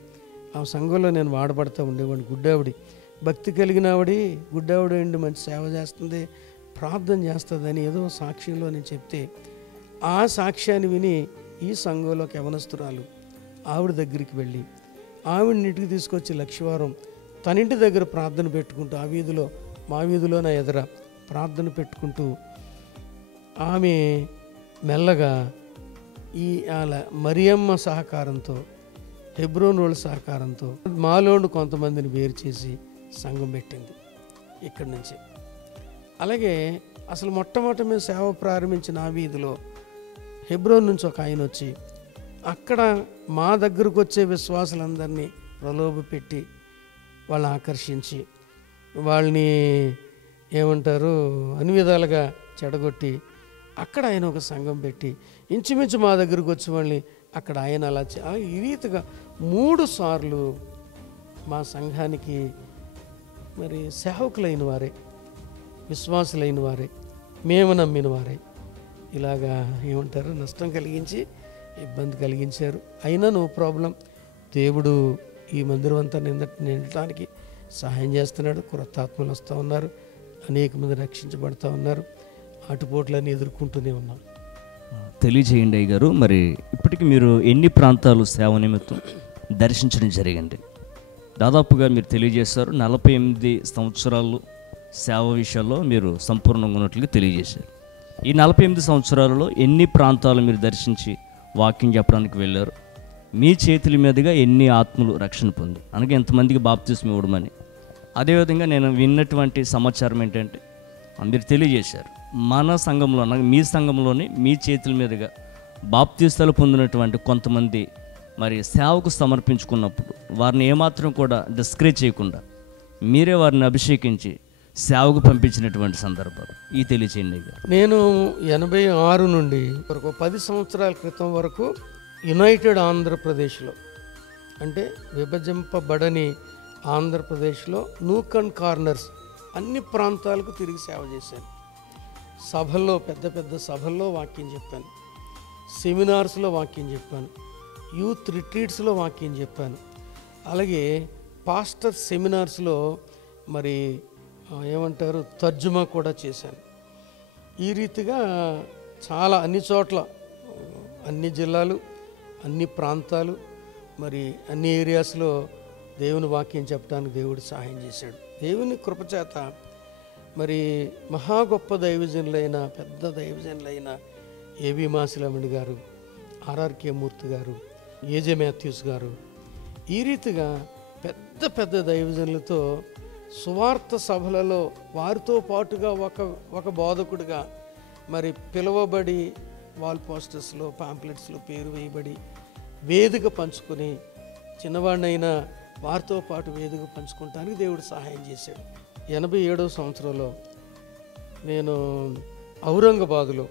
ఆ సంఘంలో నేను వాడబడతా ఉండేవాడిని. గుడ్డావిడి, భక్తి కలిగిన ఆవిడ, గుడ్డావిడ అండి, మంచి సేవ చేస్తుంది, ప్రార్థన చేస్తుందని ఏదో సాక్ష్యంలో నేను చెప్తే ఆ సాక్ష్యాన్ని విని ఈ సంఘంలోకి యవనస్తురాలు ఆవిడ దగ్గరికి వెళ్ళి ఆవిడని ఇంటికి తీసుకొచ్చి లక్షవారం తన ఇంటి దగ్గర ప్రార్థన పెట్టుకుంటూ ఆ వీధిలో మా వీధిలో నా ఎదుర ప్రార్థన పెట్టుకుంటూ ఆమె మెల్లగా ఈ మరియమ్మ సహకారంతో, హెబ్రోన్ వాళ్ళ సహకారంతో మాలోను కొంతమందిని వేరు చేసి సంఘం పెట్టింది ఇక్కడి నుంచి. అలాగే అసలు మొట్టమొదటి మేము సేవ ప్రారంభించిన ఆ వీధిలో హెబ్రోన్ నుంచి ఒక ఆయన వచ్చి అక్కడ మా దగ్గరకు వచ్చే విశ్వాసులందరినీ ప్రలోభపెట్టి వాళ్ళని ఆకర్షించి వాళ్ళని ఏమంటారు అన్ని విధాలుగా చెడగొట్టి అక్కడ ఆయన ఒక సంఘం పెట్టి ఇంచుమించు మా దగ్గరకు వచ్చి వాళ్ళని అక్కడ ఆయన అలా ఈ రీతిగా 3 సార్లు మా సంఘానికి మరి సేవకులైన వారే, విశ్వాసులైన వారే, మేము నమ్మిన వారే ఇలాగా ఏమంటారు నష్టం కలిగించి ఇబ్బంది కలిగించారు. అయినా నో ప్రాబ్లం, దేవుడు ఈ మందిరం అంతా నిండటానికి సహాయం చేస్తున్నాడు. క్రొత్త ఆత్మలు వస్తూ ఉన్నారు, అనేక మంది రక్షించబడుతూ ఉన్నారు, ఆటుపోట్లన్నీ ఎదుర్కొంటూనే ఉన్నాం. తెలియజేయండి అయ్య గారు, మరి ఇప్పటికి మీరు ఎన్ని ప్రాంతాలు సేవ నిమిత్తం దర్శించడం జరిగింది? దాదాపుగా మీరు తెలియజేశారు 48 సంవత్సరాలు సేవ విషయాల్లో మీరు సంపూర్ణంగా ఉన్నట్లుగా తెలియజేశారు. ఈ 48 సంవత్సరాలలో ఎన్ని ప్రాంతాలు మీరు దర్శించి వాక్యం చెప్పడానికి వెళ్ళారు? మీ చేతుల మీదుగా ఎన్ని ఆత్మలు రక్షణ పొంది, అనగా ఎంతమందికి బాప్తిస్మం ఇవ్వడమని? అదేవిధంగా నేను విన్నటువంటి సమాచారం ఏంటంటే మీరు తెలియజేశారు మన సంఘంలో, మీ సంఘంలోని మీ చేతుల మీదుగా బాప్తిస్తాలు పొందినటువంటి కొంతమంది మరి సేవకు సమర్పించుకున్నప్పుడు వారిని ఏమాత్రం కూడా డిస్కరేజ్ చేయకుండా మీరే వారిని అభిషేకించి సేవకు పంపించినటువంటి సందర్భాలు ఈ తెలియచేయండి. నేను 86 నుండి వరకు 10 సంవత్సరాల క్రితం వరకు యునైటెడ్ ఆంధ్రప్రదేశ్లో, అంటే విభజింపబడని ఆంధ్రప్రదేశ్లో నూక్ అండ్ కార్నర్స్ అన్ని ప్రాంతాలకు తిరిగి సేవ చేశాను. సభల్లో, పెద్ద పెద్ద సభల్లో వాక్యం చెప్పాను, సెమినార్స్లో వాక్యం చెప్పాను, యూత్ రిట్రీట్స్లో వాక్యం చెప్పాను. అలాగే పాస్టర్ సెమినార్స్లో మరి ఏమంటారు తర్జుమా కూడా చేశాను. ఈ రీతిగా చాలా అన్ని చోట్ల, అన్ని జిల్లాలు, అన్ని ప్రాంతాలు, మరి అన్ని ఏరియాస్లో దేవుని వాక్యం చెప్పడానికి దేవుడు సహాయం చేశాడు. దేవుని కృపచేత మరి మహా గొప్ప దైవజనులైన, పెద్ద దైవజనులైన ఏవి మాసిలమణి గారు, ఆర్ఆర్కే మూర్తి గారు, ఏజే మాథ్యూస్ గారు, ఈ రీతిగా పెద్ద పెద్ద దైవజనులతో సువార్త సభలలో వారితో పాటుగా ఒక బోధకుడిగా మరి పిలువబడి వాల్ పోస్టర్స్లో, పాంప్లెట్స్లో పేరు వేయబడి వేదిక పంచుకొని, చిన్నవాడినైనా వారితో పాటు వేదిక పంచుకోవటానికి దేవుడు సహాయం చేశాడు. 87వ సంవత్సరంలో నేను ఔరంగాబాదులో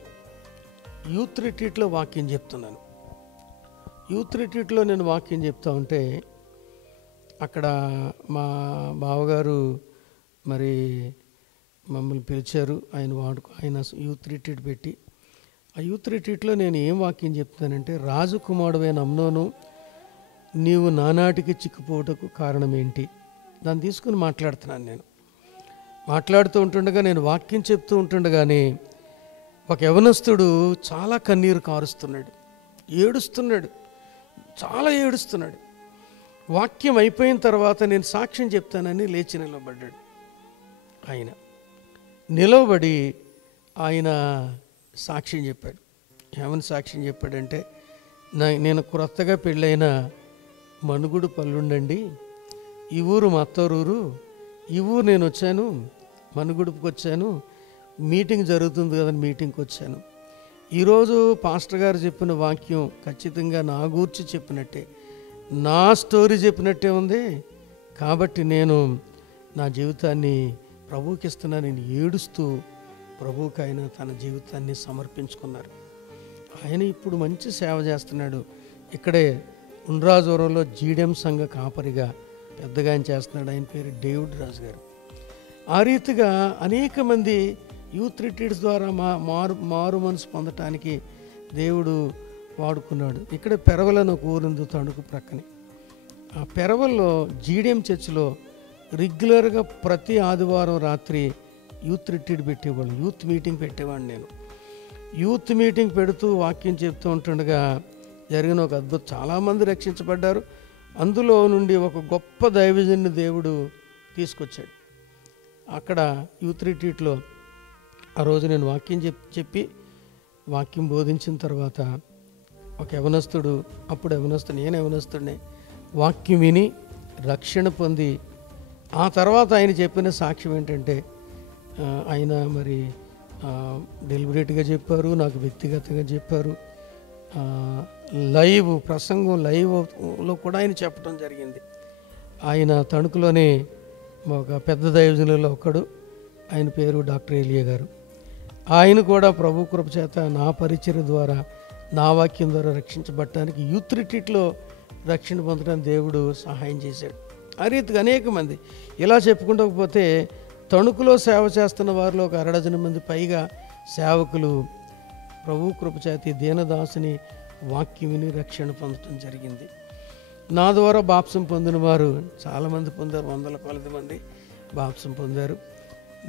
యూత్ రిట్రీట్లో వాక్యం చెప్తున్నాను. యూత్ రిట్రీట్లో నేను వాక్యం చెప్తా ఉంటే అక్కడ మా బావగారు మరి మమ్మల్ని పిలిచారు. ఆయన యూత్ రిట్రీట్ పెట్టి, ఆ యూత్ రిట్రీట్లో నేను ఏం వాక్యం చెప్తానంటే, రాజకుమారుడైన అమ్నోను నీవు నానాటికి చిక్కుపోవటకు కారణం ఏంటి, దాన్ని తీసుకుని మాట్లాడుతున్నాను. నేను మాట్లాడుతూ ఉంటుండగా, నేను వాక్యం చెప్తూ ఉంటుండగానే ఒక యవనస్తుడు చాలా కన్నీరు కారుస్తున్నాడు, ఏడుస్తున్నాడు, చాలా ఏడుస్తున్నాడు. వాక్యం అయిపోయిన తర్వాత నేను సాక్ష్యం చెప్తానని లేచి నిలబడ్డాడు. ఆయన నిలవబడి ఆయన సాక్ష్యం చెప్పాడు. ఏమని సాక్ష్యం చెప్పాడంటే, నేను క్రొత్తగా పెళ్ళైన మనుగుడు పల్లుండండి, ఈ ఊరు మా అత్తూరు, ఈ ఊరు నేను వచ్చాను, మనుగుడుపుకి వచ్చాను, మీటింగ్ జరుగుతుంది కదని మీటింగ్కి వచ్చాను. ఈరోజు పాస్టర్ గారు చెప్పిన వాక్యం ఖచ్చితంగా నా గూర్చి చెప్పినట్టే, నా స్టోరీ చెప్పినట్టే ఉంది. కాబట్టి నేను నా జీవితాన్ని ప్రభువుకి ఇస్తున్నాను. నేను ఏడుస్తూ ప్రభువుకి ఆయన తన జీవితాన్ని సమర్పించుకున్నారు. ఆయన ఇప్పుడు మంచి సేవ చేస్తున్నాడు. ఇక్కడే ఉండ్రాజవరంలో జీడెం సంఘ కాపరిగా పెద్దగా ఆయన చేస్తున్నాడు. ఆయన పేరు డేవిడ్ రాజు గారు. ఆ రీతిగా అనేక మంది యూత్ రిట్రీట్స్ ద్వారా మారు మనసు పొందటానికి దేవుడు వాడుకున్నాడు. ఇక్కడ పెరవలను ఒక ఊరుంది, తణుకు ప్రక్కనే. ఆ పెరవల్లో జీడెం చర్చిలో రెగ్యులర్గా ప్రతి ఆదివారం రాత్రి యూత్ రిట్రీట్ పెట్టేవాళ్ళు, యూత్ మీటింగ్ పెట్టేవాడిని. నేను యూత్ మీటింగ్ పెడుతూ వాక్యం చెప్తూ ఉంటుండగా జరిగిన ఒక అద్భుతం, చాలామంది రక్షించబడ్డారు. అందులో నుండి ఒక గొప్ప దైవజన్ని దేవుడు తీసుకొచ్చాడు. అక్కడ యూత్ రిట్రీట్లో ఆ రోజు నేను వాక్యం చెప్పి వాక్యం బోధించిన తర్వాత ఒక యవనస్తుడు, అప్పుడు నేను యవనస్తుడినే, వాక్యం విని రక్షణ పొంది, ఆ తర్వాత ఆయన చెప్పిన సాక్ష్యం ఏంటంటే, ఆయన మరి డెలిబరేట్గా చెప్పారు, నాకు వ్యక్తిగతంగా చెప్పారు, లైవ్ ప్రసంగం లైవ్లో కూడా ఆయన చెప్పడం జరిగింది. ఆయన తణుకులోనే ఒక పెద్ద దైవజనులలో ఒకడు, ఆయన పేరు డాక్టర్ ఏలియా గారు. ఆయన కూడా ప్రభు కృప చేత నా పరిచర్య ద్వారా, నా వాక్యం ద్వారా రక్షించబడటానికి యూత్ రిట్రీట్లో రక్షణ పొందడానికి దేవుడు సహాయం చేశాడు. ఆ రీతిగా అనేక మంది, ఇలా చెప్పుకుంటకపోతే తణుకులో సేవ చేస్తున్న వారిలో ఒక 60 మంది పైగా సేవకులు ప్రభు కృప చేత దీనదాసుని వాక్యం విని రక్షణ పొందడం జరిగింది. నా ద్వారా బాప్సం పొందిన వారు చాలామంది పొందారు, 100 కొలది మంది బాప్సం పొందారు.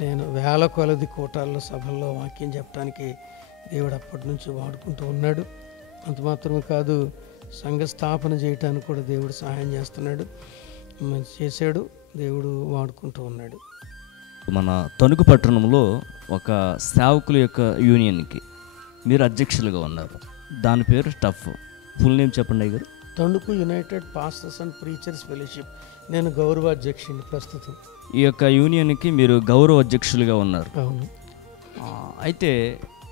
నేను 1000 కొలది కూటాల్లో సభల్లో వాక్యం చెప్పడానికి దేవుడు అప్పటి నుంచి వాడుకుంటూ ఉన్నాడు. అంత మాత్రమే కాదు, సంఘ స్థాపన చేయటానికి కూడా దేవుడు సహాయం చేశాడు, దేవుడు వాడుకుంటూ ఉన్నాడు. మన తణుకు పట్టణంలో ఒక సేవకుల యొక్క యూనియన్కి మీరు అధ్యక్షులుగా ఉన్నారు. దాని పేరు టఫ్. ఫుల్ నేమ్ చెప్పండి అయ్య గారు. Tanuku united pastors and preachers fellowship. నేను గౌరవ అధ్యక్షుడిని ప్రస్తుతం. ఈ యొక్క యూనియన్కి మీరు గౌరవ అధ్యక్షులుగా ఉన్నారు. అవును. అయితే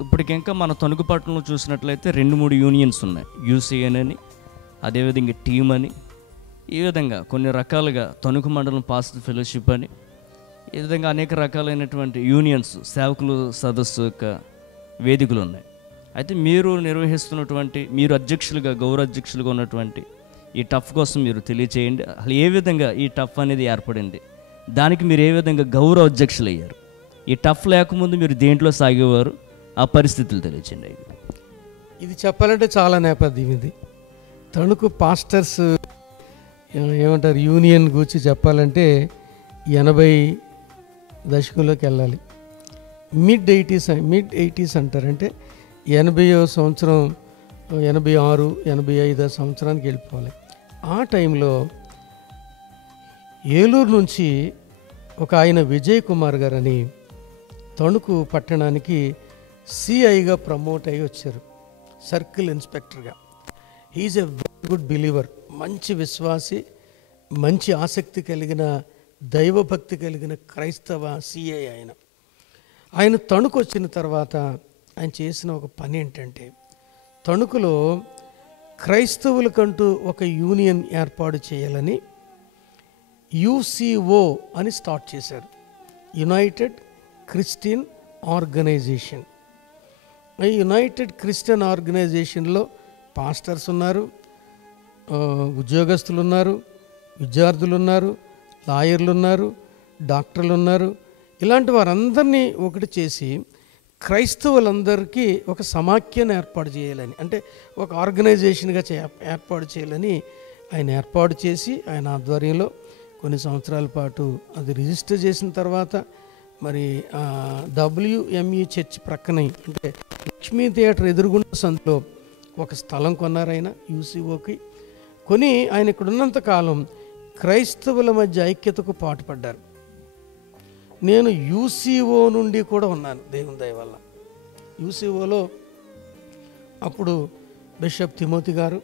ఇప్పటికింకా మన తణుకు పట్టణంలో చూసినట్లయితే 2-3 యూనియన్స్ ఉన్నాయి. యూసీఎన్ అని, అదేవిధంగా టీమ్ అని, ఈ విధంగా కొన్ని రకాలుగా తణుకు మండలం పాస్టర్ ఫెలోషిప్ అని, ఈ విధంగా అనేక రకాలైనటువంటి యూనియన్స్, సేవకులు సదస్సు యొక్క వేదికలు ఉన్నాయి. అయితే మీరు నిర్వహిస్తున్నటువంటి, మీరు అధ్యక్షులుగా గౌరవ అధ్యక్షులుగా ఉన్నటువంటి ఈ టఫ్ కోసం మీరు తెలియచేయండి. అసలు ఏ విధంగా ఈ టఫ్ అనేది ఏర్పడింది, దానికి మీరు ఏ విధంగా గౌరవ అధ్యక్షులు అయ్యారు, ఈ టఫ్ లేకముందు మీరు దేంట్లో సాగేవారు, ఆ పరిస్థితులు తెలియచేయండి. ఇది చెప్పాలంటే చాలా నేపథ్యం. ఇది తణుకు పాస్టర్స్ ఏమంటారు యూనియన్ గురించి చెప్పాలంటే దశకంలోకి వెళ్ళాలి. మిడ్ 80s అంటారు. అంటే 80వ సంవత్సరం, 86, 85 సంవత్సరానికి వెళ్ళిపోవాలి. ఆ టైంలో ఏలూరు నుంచి ఒక ఆయన విజయ్ కుమార్ గారని తణుకు పట్టణానికి సిఐగా ప్రమోట్ అయ్యి వచ్చారు, సర్కిల్ ఇన్స్పెక్టర్గా. He is a very good believer, మంచి విశ్వాసి, మంచి ఆసక్తి కలిగిన, దైవభక్తి కలిగిన క్రైస్తవ సిఐ ఆయన తణుకు వచ్చిన తర్వాత ఆయన చేసిన ఒక పని ఏంటంటే, తణుకులో క్రైస్తవులకంటూ ఒక యూనియన్ ఏర్పాటు చేయాలని UCO అని స్టార్ట్ చేశారు, యునైటెడ్ క్రిస్టియన్ ఆర్గనైజేషన్. ఈ యునైటెడ్ క్రిస్టియన్ ఆర్గనైజేషన్లో పాస్టర్స్ ఉన్నారు, ఉద్యోగస్తులు ఉన్నారు, విద్యార్థులు ఉన్నారు, లాయర్లు ఉన్నారు, డాక్టర్లు ఉన్నారు. ఇలాంటి వారందరినీ ఒకటి చేసి క్రైస్తవులందరికీ ఒక సమాఖ్యను ఏర్పాటు చేయాలని, అంటే ఒక ఆర్గనైజేషన్గా ఏర్పాటు చేయాలని ఆయన ఏర్పాటు చేసి, ఆయన ఆధ్వర్యంలో కొన్ని సంవత్సరాల పాటు అది రిజిస్టర్ చేసిన తర్వాత మరి WME చర్చ్ ప్రక్కన, అంటే లక్ష్మీ థియేటర్ ఎదురుగుండా సందులో ఒక స్థలం కొన్నారు ఆయన UCOకి. కొని ఆయన ఇక్కడ ఉన్నంత కాలం క్రైస్తవుల మధ్య ఐక్యతకు పాటుపడ్డారు. నేను UCO నుండి కూడా ఉన్నాను దేవుని దయ వల్ల. UCOలో అప్పుడు బిషప్ తిమోతి గారు,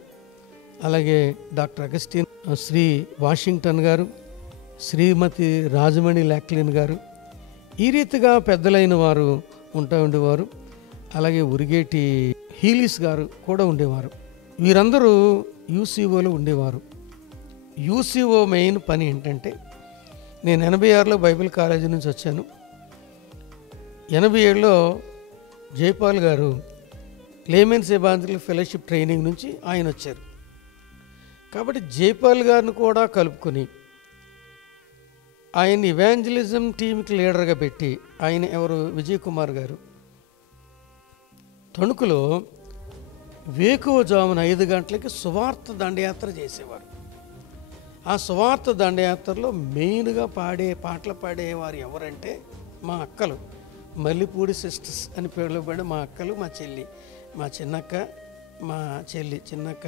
అలాగే డాక్టర్ అగస్టిన్, శ్రీ వాషింగ్టన్ గారు, శ్రీమతి రాజమణి లాక్లిన్ గారు, ఈ రీతిగా పెద్దలైన వారు ఉండేవారు. అలాగే ఉరిగేటి హీలీస్ గారు కూడా ఉండేవారు. వీరందరూ UCOలో ఉండేవారు. UCO మెయిన్ పని ఏంటంటే, నేను 86లో బైబిల్ కాలేజీ నుంచి వచ్చాను. 87లో జైపాల్ గారు లేమెన్స్ ఎవాంజలికల్ ఫెలోషిప్ ట్రైనింగ్ నుంచి ఆయన వచ్చారు. కాబట్టి జైపాల్ గారిని కూడా కలుపుకొని ఆయన ఇవాంజలిజం టీంకి లీడర్గా పెట్టి, ఆయన ఎవరు, విజయ్ కుమార్ గారు తణుకులో వేకువజామున 5 గంటలకి సువార్త దండయాత్ర చేసేవారు. ఆ సువార్త దండయాత్రలో మెయిన్గా పాటలు పాడేవారు ఎవరంటే మా అక్కలు, మల్లిపూడి సిస్టర్స్ అని పిలువబడే మా అక్కలు, మా చెల్లి, మా చిన్నక్క, మా చెల్లి చిన్నక్క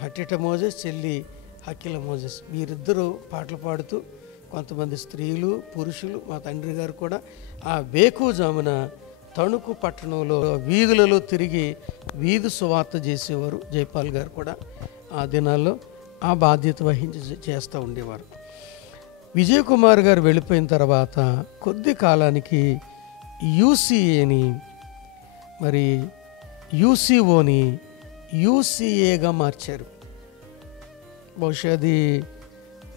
హట్టిట మోజెస్, చెల్లి హక్కిల మోజెస్. వీరిద్దరూ పాటలు పాడుతూ, కొంతమంది స్త్రీలు, పురుషులు, మా తండ్రి గారు కూడా ఆ వేకువజామున తణుకు పట్టణంలో వీధులలో తిరిగి వీధి సువార్త చేసేవారు. జైపాల్ గారు కూడా ఆ దినాల్లో ఆ బాధ్యత వహించి చేస్తూ ఉండేవారు. విజయ్ కుమార్ గారు వెళ్ళిపోయిన తర్వాత కొద్ది కాలానికి UCAని, మరి UCOని UCAగా మార్చారు. బహుశా అది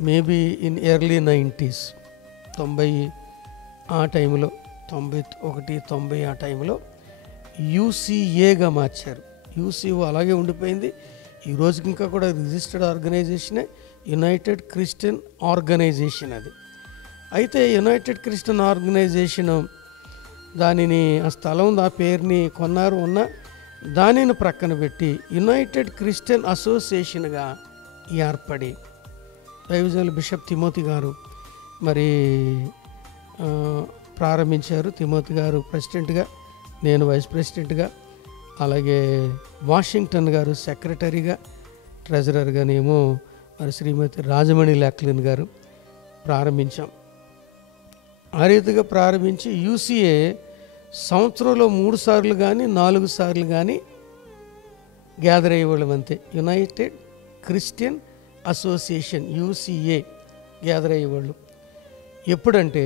మేబీ ఇన్ ఎర్లీ 90s, 90 ఆ టైంలో, 91, 90 ఆ టైంలో UCAగా మార్చారు. UCO అలాగే ఉండిపోయింది. ఈ రోజుకి ఇంకా కూడా రిజిస్టర్డ్ ఆర్గనైజేషనే, యునైటెడ్ క్రిస్టియన్ ఆర్గనైజేషన్ అది. అయితే యునైటెడ్ క్రిస్టియన్ ఆర్గనైజేషన్ దానిని, ఆ స్థలం, ఆ పేరుని కొన్నారు, దానిని ప్రక్కన పెట్టి యునైటెడ్ క్రిస్టియన్ అసోసియేషన్గా ఏర్పడి దైవజనులు బిషప్ తిమోతి గారు మరి ప్రారంభించారు. తిమోతి గారు ప్రెసిడెంట్గా, నేను వైస్ ప్రెసిడెంట్గా, అలాగే వాషింగ్టన్ గారు సెక్రటరీగా, ట్రెజరర్గానేమో మరి శ్రీమతి రాజమణి లాక్లిన్ గారు ప్రారంభించాం. ఆ రీతిగా ప్రారంభించి UCA సంవత్సరంలో 3 సార్లు కానీ 4 సార్లు కానీ గ్యాదర్ అయ్యేవాళ్ళం అంతే. United Christian association UCA gather అయ్యేవాళ్ళు. ఎప్పుడంటే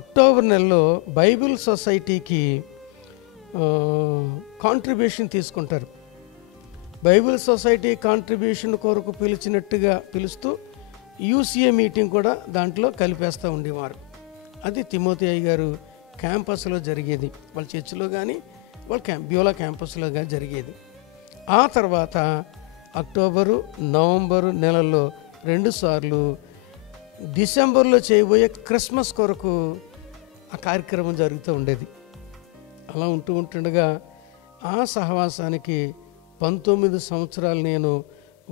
అక్టోబర్ నెలలో బైబిల్ సొసైటీకి కాంట్రిబ్యూషన్ తీసుకుంటారు. బైబిల్ సొసైటీ కాంట్రిబ్యూషన్ కొరకు పిలుస్తూ UCA మీటింగ్ కూడా దాంట్లో కలిపేస్తూ ఉండేవారు. అది తిమోతి గారు క్యాంపస్లో జరిగేది, వాళ్ళ చర్చిలో కానీ వాళ్ళ బ్యూలా క్యాంపస్లో కానీ జరిగేది. ఆ తర్వాత అక్టోబరు, నవంబరు నెలల్లో 2 సార్లు, డిసెంబర్లో చేయబోయే క్రిస్మస్ కొరకు ఆ కార్యక్రమం జరుగుతూ ఉండేది. అలా ఉంటుండగా ఆ సహవాసానికి 19 సంవత్సరాలు నేను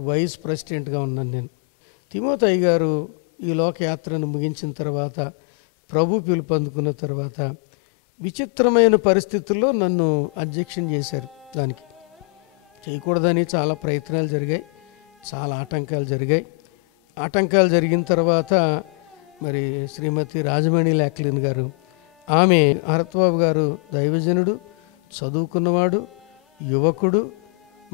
వైస్ ప్రెసిడెంట్గా ఉన్నాను. నేను తిమోతి గారు ఈ లోకయాత్రను ముగించిన తర్వాత ప్రభు పిలుపు అందుకున్న తర్వాత విచిత్రమైన పరిస్థితుల్లో నన్ను అధ్యక్షుని చేశారు. దానికి చేయకూడదని చాలా ప్రయత్నాలు జరిగాయి, చాలా ఆటంకాలు జరిగాయి. ఆటంకాలు జరిగిన తర్వాత మరి శ్రీమతి రాజమణి లాక్లిన్ గారు, ఆమె హరత్బాబు గారు దైవజనుడు, చదువుకున్నవాడు, యువకుడు,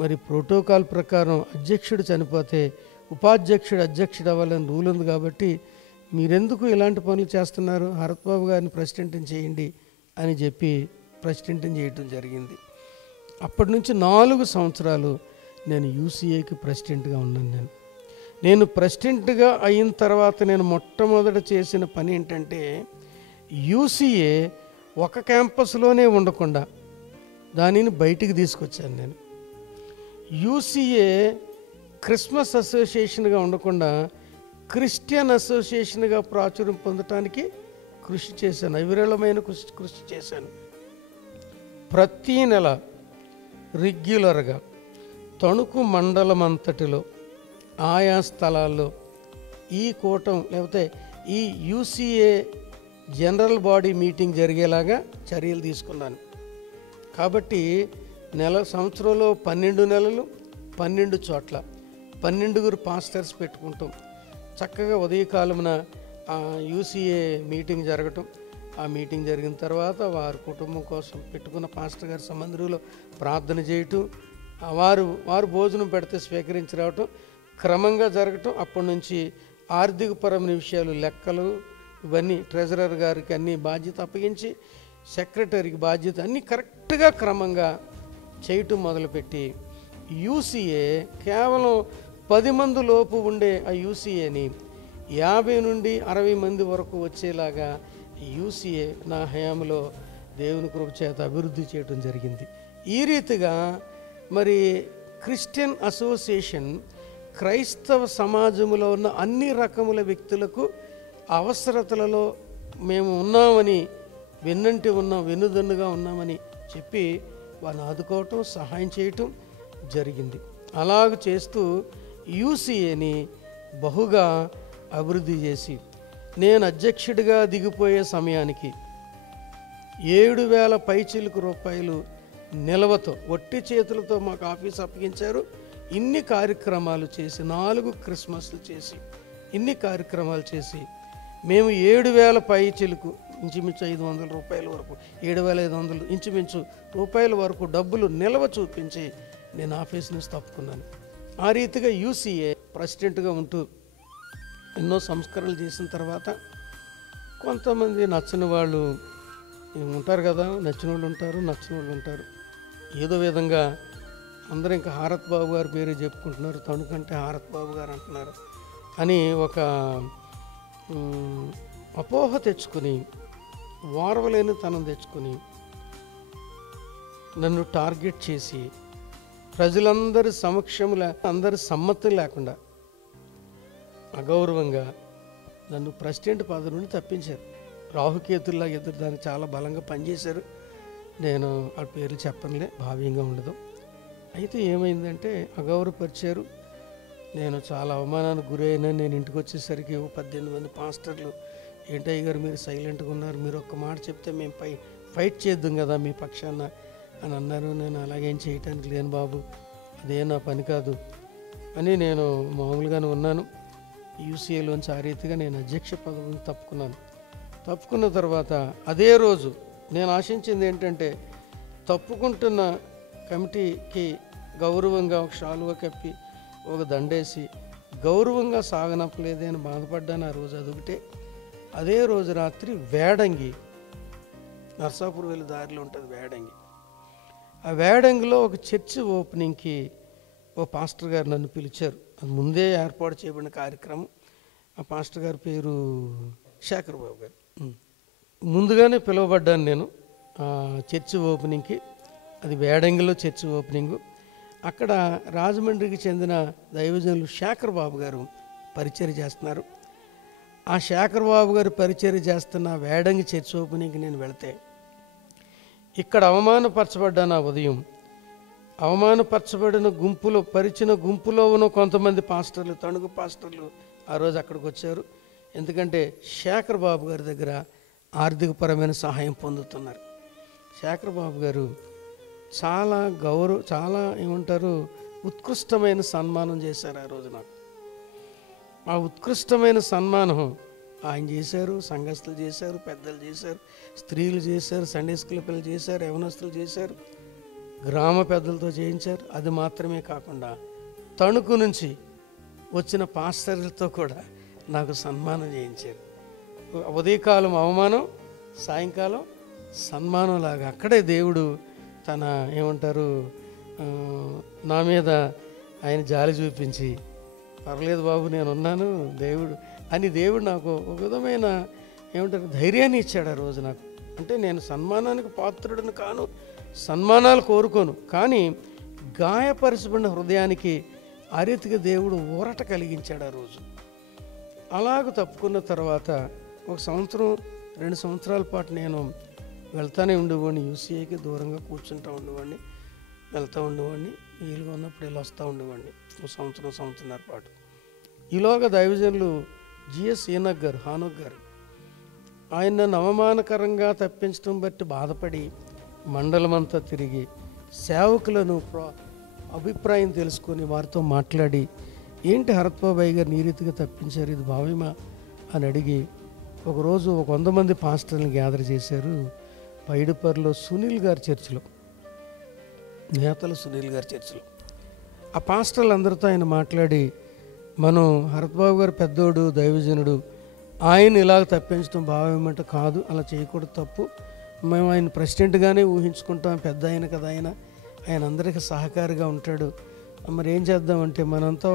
మరి ప్రోటోకాల్ ప్రకారం అధ్యక్షుడు చనిపోతే ఉపాధ్యక్షుడు అధ్యక్షుడు అవ్వాలని రూల్ ఉంది కాబట్టి మీరెందుకు ఇలాంటి పనులు చేస్తున్నారు, హరత్బాబు గారిని ప్రెసిడెంట్ని చేయండి అని చెప్పి ప్రెసిడెంట్ని చేయటం జరిగింది. అప్పటి నుంచి 4 సంవత్సరాలు నేను యూసీఏకి ప్రెసిడెంట్గా ఉన్నాను. నేను ప్రెసిడెంట్గా అయిన తర్వాత నేను మొట్టమొదట చేసిన పని ఏంటంటే యూసీఏ ఒక క్యాంపస్లోనే ఉండకుండా దానిని బయటికి తీసుకొచ్చాను. నేను యూసీఏ క్రిస్మస్ అసోసియేషన్గా ఉండకుండా క్రిస్టియన్ అసోసియేషన్గా ప్రాచుర్యం పొందటానికి కృషి చేశాను, అవిరళమైన కృషి చేశాను. ప్రతీ నెల రెగ్యులర్గా తణుకు మండలం అంతటిలో ఆయా స్థలాల్లో ఈ కూటం లేకపోతే ఈ యూసీఏ జనరల్ బాడీ మీటింగ్ జరిగేలాగా చర్యలు తీసుకున్నాను. కాబట్టి సంవత్సరంలో 12 నెలలు 12 చోట్ల 12 పాస్టర్స్ పెట్టుకుంటాం. చక్కగా ఉదయకాలమున యూసీఏ మీటింగ్ జరగటం, ఆ మీటింగ్ జరిగిన తర్వాత వారి కుటుంబం కోసం పెట్టుకున్న పాస్టర్ గారి సమందిరంలో ప్రార్థన చేయటం, వారు భోజనం పెడితే స్వీకరించి రావటం క్రమంగా జరగటం. అప్పటి నుంచి ఆర్థికపరమైన విషయాలు, లెక్కలు, ఇవన్నీ ట్రెజరర్ గారికి అన్ని బాధ్యత అప్పగించి సెక్రటరీకి బాధ్యత అన్నీ కరెక్ట్గా క్రమంగా చేయటం మొదలుపెట్టి యూసీఏ కేవలం 10 మంది లోపు ఉండే ఆ యూసీఏని 50 నుండి 60 మంది వరకు వచ్చేలాగా యూసీఏ నా హయాంలో దేవుని కృప చేత అభివృద్ధి చేయడం జరిగింది. ఈ రీతిగా మరి క్రిస్టియన్ అసోసియేషన్ క్రైస్తవ సమాజంలో ఉన్న అన్ని రకముల వ్యక్తులకు అవసరతలలో మేము ఉన్నామని వెన్నుదన్నుగా ఉన్నామని చెప్పి వారిని ఆదుకోవటం, సహాయం చేయటం జరిగింది. అలాగ చేస్తూ యూసీఏని బహుగా అభివృద్ధి చేసి నేను అధ్యక్షుడిగా దిగిపోయే సమయానికి 7,000 పైచిలుకు రూపాయలు నిల్వతో ఒట్టి చేతులతో మాకు ఆఫీస్ అప్పగించారు. ఇన్ని కార్యక్రమాలు చేసి 4 క్రిస్మస్లు చేసి ఇన్ని కార్యక్రమాలు చేసి మేము 7,000 పైచిలుకు ఇంచుమించు 500 రూపాయల వరకు 7,500 ఇంచుమించు రూపాయల వరకు డబ్బులు నిల్వ చూపించి నేను ఆఫీస్ నుంచి తప్పుకున్నాను. ఆ రీతిగా యూసీఏ ప్రెసిడెంట్గా ఉంటూ ఎన్నో సంస్కరణలు చేసిన తర్వాత కొంతమంది నచ్చని వాళ్ళు ఉంటారు కదా, నచ్చిన వాళ్ళు ఉంటారు, నచ్చని వాళ్ళు ఉంటారు. ఏదో విధంగా అందరూ ఇంకా హారత్బాబు గారి పేరు చెప్పుకుంటున్నారు, తణుకంటే హారత్బాబు గారు అంటున్నారు అని ఒక అపోహ తెచ్చుకొని, వారవలేని తనం తెచ్చుకొని నన్ను టార్గెట్ చేసి ప్రజలందరి సమక్షంలో అందరి సమ్మతి లేకుండా అగౌరవంగా నన్ను ప్రెసిడెంట్ పదవి నుండి తప్పించారు. రాహుకేతుల్లా ఎదురు దానికి చాలా బలంగా పనిచేశారు. నేను ఆ పేర్లు చెప్పనులే, భావ్యంగా ఉండదు. అయితే ఏమైందంటే అగౌరవపరిచారు. నేను చాలా అవమానానికి గురైనా నేను ఇంటికి వచ్చేసరికి 18 మంది పాస్టర్లు, ఏంటయ్య గారు మీరు సైలెంట్గా ఉన్నారు, మీరు ఒక్క మాట చెప్తే మేము ఫైట్ చేద్దాం కదా మీ పక్షాన అని అన్నారు. నేను అలాగేం చేయటానికి లేను బాబు, అదే నా పని కాదు అని నేను మామూలుగానే ఉన్నాను. యూసీఏలోంచి ఆ రీతిగా నేను అధ్యక్ష పదవిని తప్పుకున్న తర్వాత అదే రోజు నేను ఆశించింది ఏంటంటే తప్పుకుంటున్న కమిటీకి గౌరవంగా ఒక శాలువ కప్పి ఒక దండేసి గౌరవంగా సాగనప్పలేదే అని బాధపడ్డాను. ఆ రోజు అదొకటే. అదే రోజు రాత్రి వేడంగి, నర్సాపూర్ వెళ్ళే దారిలో ఉంటుంది వేడంగి, ఆ వేడంగిలో ఒక చర్చి ఓపెనింగ్కి ఓ పాస్టర్ గారు నన్ను పిలిచారు. అది ముందే ఏర్పాటు చేయబడిన కార్యక్రమం. ఆ పాస్టర్ గారి పేరు శేఖర్ బాబు గారు. ముందుగానే పిలువబడ్డాను నేను చర్చి ఓపెనింగ్కి. అది వేడంగిలో చర్చి ఓపెనింగు. అక్కడ రాజమండ్రికి చెందిన దైవజనులు శేఖర్ బాబు గారు పరిచర్య చేస్తున్నారు. ఆ శేఖర్ బాబు గారు పరిచర్య చేస్తున్న వేడంగి చర్చి ఓపెనింగ్కి నేను వెళితే ఇక్కడ అవమానపరచబడ్డాను. ఆ ఉదయం అవమానపరచబడిన పరిచిన గుంపులో ఉన్న కొంతమంది పాస్టర్లు, తణుకు పాస్టర్లు ఆ రోజు అక్కడికి వచ్చారు. ఎందుకంటే శేఖర్ బాబు గారి దగ్గర ఆర్థికపరమైన సహాయం పొందుతున్నారు. శేఖర్ బాబు గారు చాలా ఏమంటారు ఉత్కృష్టమైన సన్మానం చేశారు ఆ రోజు నాకు. ఆ ఉత్కృష్టమైన సన్మానం ఆయన చేశారు, సంఘస్థులు చేశారు, పెద్దలు చేశారు, స్త్రీలు చేశారు, సండే స్కూల్ పిల్లలు చేశారు, యవనస్తులు చేశారు, గ్రామ పెద్దలతో చేయించారు. అది మాత్రమే కాకుండా తణుకు నుంచి వచ్చిన పాస్టర్లతో కూడా నాకు సన్మానం చేయించారు. ఉదయకాలం అవమానం, సాయంకాలం సన్మానం లాగా అక్కడే దేవుడు తన ఏమంటారు నా మీద ఆయన జాలి చూపించి, పర్లేదు బాబు నేనున్నాను దేవుడు నాకు ఒక విధమైన ఏమంటారు ధైర్యాన్ని ఇచ్చాడు ఆ రోజు నాకు. అంటే నేను సన్మానానికి పాత్రుడిని కాను, సన్మానాలు కోరుకోను, కానీ గాయపరచబడిన హృదయానికి ఆ రీతిగా దేవుడు ఊరట కలిగించాడు ఆ రోజు. అలాగ తప్పుకున్న తర్వాత 1 సంవత్సరం 2 సంవత్సరాల పాటు నేను వెళ్తానే ఉండేవాడిని. యూసీఏకి దూరంగా కూర్చుంటూ ఉండేవాడిని, వెళ్తూ ఉండేవాడిని, వీలుగా ఉన్నప్పుడు వెళ్ళి వస్తూ ఉండేవాడిని 1 సంవత్సరంన్నర పాటు. ఈలోగా దైవజనులు జిఎస్ ఈనక్ గారు, హానోక్ గారు, ఆయన నన్ను అవమానకరంగా తప్పించడం బట్టి బాధపడి మండలమంతా తిరిగి సేవకులను అభిప్రాయం తెలుసుకొని వారితో మాట్లాడి, ఏంటి హరత్బాబాయి గారు ఈ రీతిగా తప్పించారు, ఇది భావ్యమా అని అడిగి ఒకరోజు 100 మంది పాస్టర్ని గ్యాదర్ చేశారు పైడిపర్లో సునీల్ గారి చర్చిలో, నేతల సునీల్ గారి చర్చిలో. ఆ పాస్టర్లు అందరితో ఆయన మాట్లాడి, మనం హరత్బాబు గారు పెద్దోడు, దైవజనుడు, ఆయన ఇలాగ తప్పించడం భావ్యమంటే కాదు, అలా చేయకూడదు, తప్పు. మేము ఆయన ప్రెసిడెంట్గానే ఊహించుకుంటాం, పెద్ద ఆయన కదా, ఆయన అందరికీ సహకారిగా ఉంటాడు. మరి ఏం చేద్దామంటే మనంతా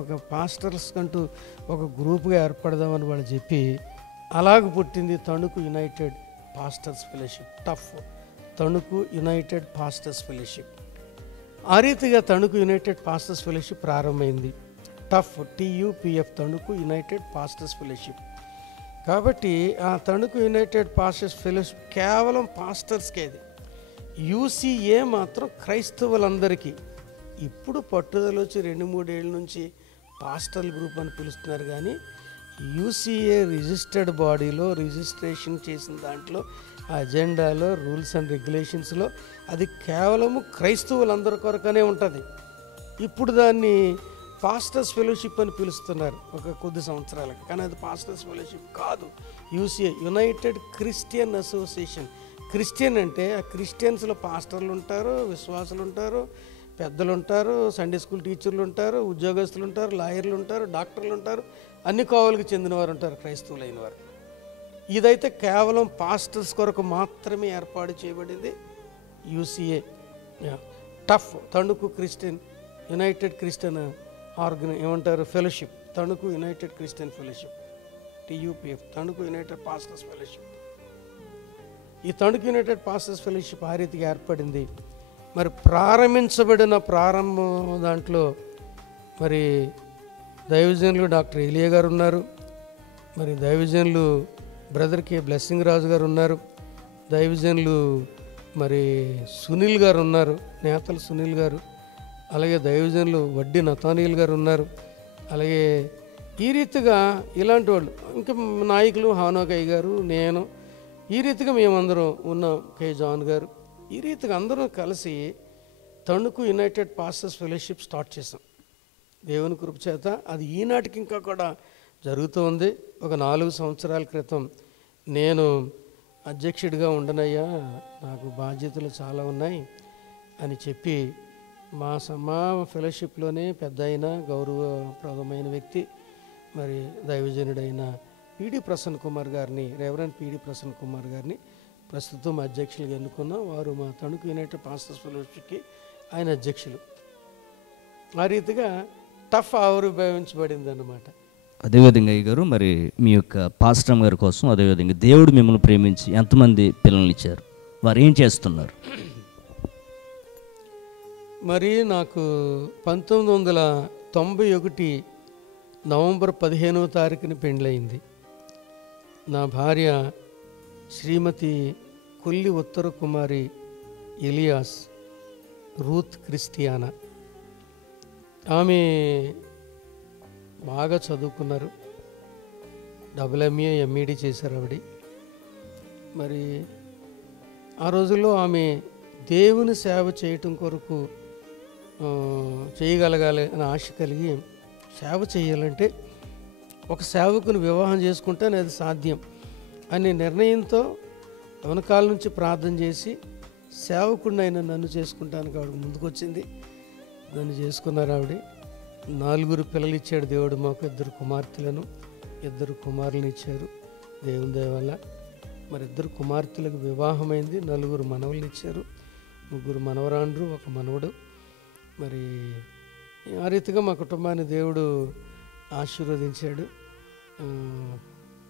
ఒక పాస్టర్స్ కంటూ ఒక గ్రూప్గా ఏర్పడదామని వాళ్ళు చెప్పి అలాగ పుట్టింది Tanuku united pastors fellowship, tough Tanuku united pastors fellowship. ఆ రీతిగా తణుకు యునైటెడ్ పాస్టర్స్ ఫెలోషిప్ ప్రారంభమైంది. Tough TUPF Tanuku united pastors fellowship. కాబట్టి ఆ తణుకు యునైటెడ్ పాస్టర్స్ ఫెలోషిప్ కేవలం పాస్టర్స్కే. అది UCA మాత్రం క్రైస్తవులందరికీ. ఇప్పుడు పట్టుదల వచ్చి 2-3 ఏళ్ళ నుంచి పాస్టర్ల గ్రూప్ అని పిలుస్తున్నారు, కానీ UCA రిజిస్టర్డ్ బాడీలో రిజిస్ట్రేషన్ చేసిన దాంట్లో అజెండాలో రూల్స్ అండ్ రెగ్యులేషన్స్లో అది కేవలము క్రైస్తవులందరి కొరకనే ఉంటుంది. ఇప్పుడు దాన్ని పాస్టర్స్ ఫెలోషిప్ అని పిలుస్తున్నారు ఒక కొద్ది సంవత్సరాలకి, కానీ అది పాస్టర్స్ ఫెలోషిప్ కాదు. UCA United Christian association. Christian అంటే ఆ క్రిస్టియన్స్లో పాస్టర్లు ఉంటారు, విశ్వాసులు ఉంటారు, పెద్దలు ఉంటారు, సండే స్కూల్ టీచర్లు ఉంటారు, ఉద్యోగస్తులు ఉంటారు, లాయర్లు ఉంటారు, డాక్టర్లు ఉంటారు, అన్ని కోవలకు చెందినవారు ఉంటారు, క్రైస్తవులైన వారు. ఇదైతే కేవలం పాస్టర్స్ కొరకు మాత్రమే ఏర్పాటు చేయబడింది UCA. టఫ్ తణుకు క్రిస్టియన్ యునైటెడ్ క్రిస్టియన్ ఏమంటారు fellowship, Tanuku united Christian fellowship, TUPF Tanuku united pastors fellowship. ఈ తణుకు యునైటెడ్ పాస్టర్స్ ఫెలోషిప్ ఆ రీతిగా ఏర్పడింది. మరి ప్రారంభించబడిన దాంట్లో మరి దైవజనులు డాక్టర్ ఎలియా గారు ఉన్నారు, మరి దైవజనులు బ్రదర్ K బ్లెస్సింగ్ రాజు గారు ఉన్నారు, దైవజనులు మరి సునీల్ గారు ఉన్నారు, నేతలు సునీల్ గారు, అలాగే దైవజనులు వడ్డీ నతానీయులు గారు ఉన్నారు. అలాగే ఈ రీతిగా ఇలాంటి వాళ్ళు ఇంకా నాయకులు హానోకయ్య గారు, నేను, ఈ రీతిగా మేమందరం ఉన్నాం, K జాన్ గారు. ఈ రీతిగా అందరం కలిసి Tanuku united pastors fellowship start చేసాం దేవుని కృప చేత. అది ఈనాటికి ఇంకా కూడా జరుగుతూ ఉంది. ఒక 4 సంవత్సరాల క్రితం నేను అధ్యక్షుడిగా ఉండనయ్యా, నాకు బాధ్యతలు చాలా ఉన్నాయి అని చెప్పి మా ఫెలోషిప్లోనే పెద్ద అయిన గౌరవప్రదమైన వ్యక్తి మరి దైవజనుడైన PD ప్రసన్న కుమార్ గారిని, రెవరెండ్ PD ప్రసన్న కుమార్ గారిని ప్రస్తుతం అధ్యక్షులుగా ఎన్నుకున్నాం. వారు మా తణుకు యునైటెడ్ పాస్టర్స్ ఫెలోషిప్కి ఆయన అధ్యక్షులు. ఆ రీతిగా టఫ్ ఆవిర్భవించబడింది అన్నమాట. అదేవిధంగా అయ్య గారు, మరి మీ యొక్క పాస్టర్ గారి కోసం అదేవిధంగా దేవుడు మిమ్మల్ని ప్రేమించి ఎంతమంది పిల్లల్ని ఇచ్చారు, వారు ఏం చేస్తున్నారు? మరి నాకు 1991 నవంబర్ 15వ తారీఖున పెండ్లయింది. నా భార్య శ్రీమతి కొల్లి ఉత్తర కుమారి ఎలియాస్ రూత్ క్రిస్టియానా. ఆమె బాగా చదువుకున్నారు, MA MD చేశారు ఆవిడ. మరి ఆ రోజుల్లో ఆమె దేవుని సేవ చేయటం కొరకు చేయగలగాలి అని ఆశ కలిగి, సేవ చేయాలంటే ఒక సేవకుని వివాహం చేసుకుంటేనే అది సాధ్యం అనే నిర్ణయంతో వెనకాల నుంచి ప్రార్థన చేసి సేవకుడిని అయినా నన్ను చేసుకుంటానికి ఆవిడ ముందుకొచ్చింది. నన్ను చేసుకున్నారు ఆవిడ. 4 పిల్లలు ఇచ్చాడు దేవుడు మాకు. 2 కుమార్తెలను 2 కుమారులను ఇచ్చారు దేవుని దయ వల్ల. మరి 2 కుమార్తెలకు వివాహమైంది. 4 మనవలను ఇచ్చారు. 3 మనవరాండ్రు, 1 మనవడు. మరి ఆ రీతిగా మా కుటుంబాన్ని దేవుడు ఆశీర్వదించాడు.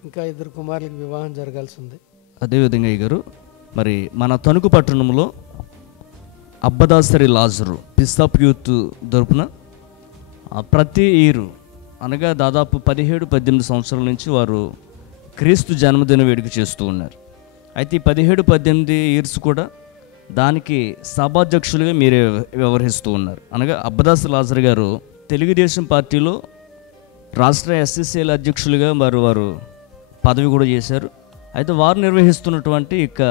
ఇంకా 2 కుమారులకు వివాహం జరగాల్సి ఉంది. అదేవిధంగా గారు, మరి మన తణుకు పట్టణంలో అబ్బదాసరి లాజరు పిస్తాప్ యూత్ తరపున ప్రతి ఇయర్ అనగా దాదాపు 17-18 సంవత్సరాల నుంచి వారు క్రీస్తు జన్మదిన వేడుక చేస్తూ ఉన్నారు. అయితే ఈ 17-18 ఇయర్స్ కూడా దానికి సభాధ్యక్షులుగా మీరే వ్యవహరిస్తూ ఉన్నారు. అనగా అబ్బదాసరి లాజర్ గారు తెలుగుదేశం పార్టీలో రాష్ట్ర ఎస్ఎస్సీల అధ్యక్షులుగా వారు పదవి కూడా చేశారు. అయితే వారు నిర్వహిస్తున్నటువంటి ఇక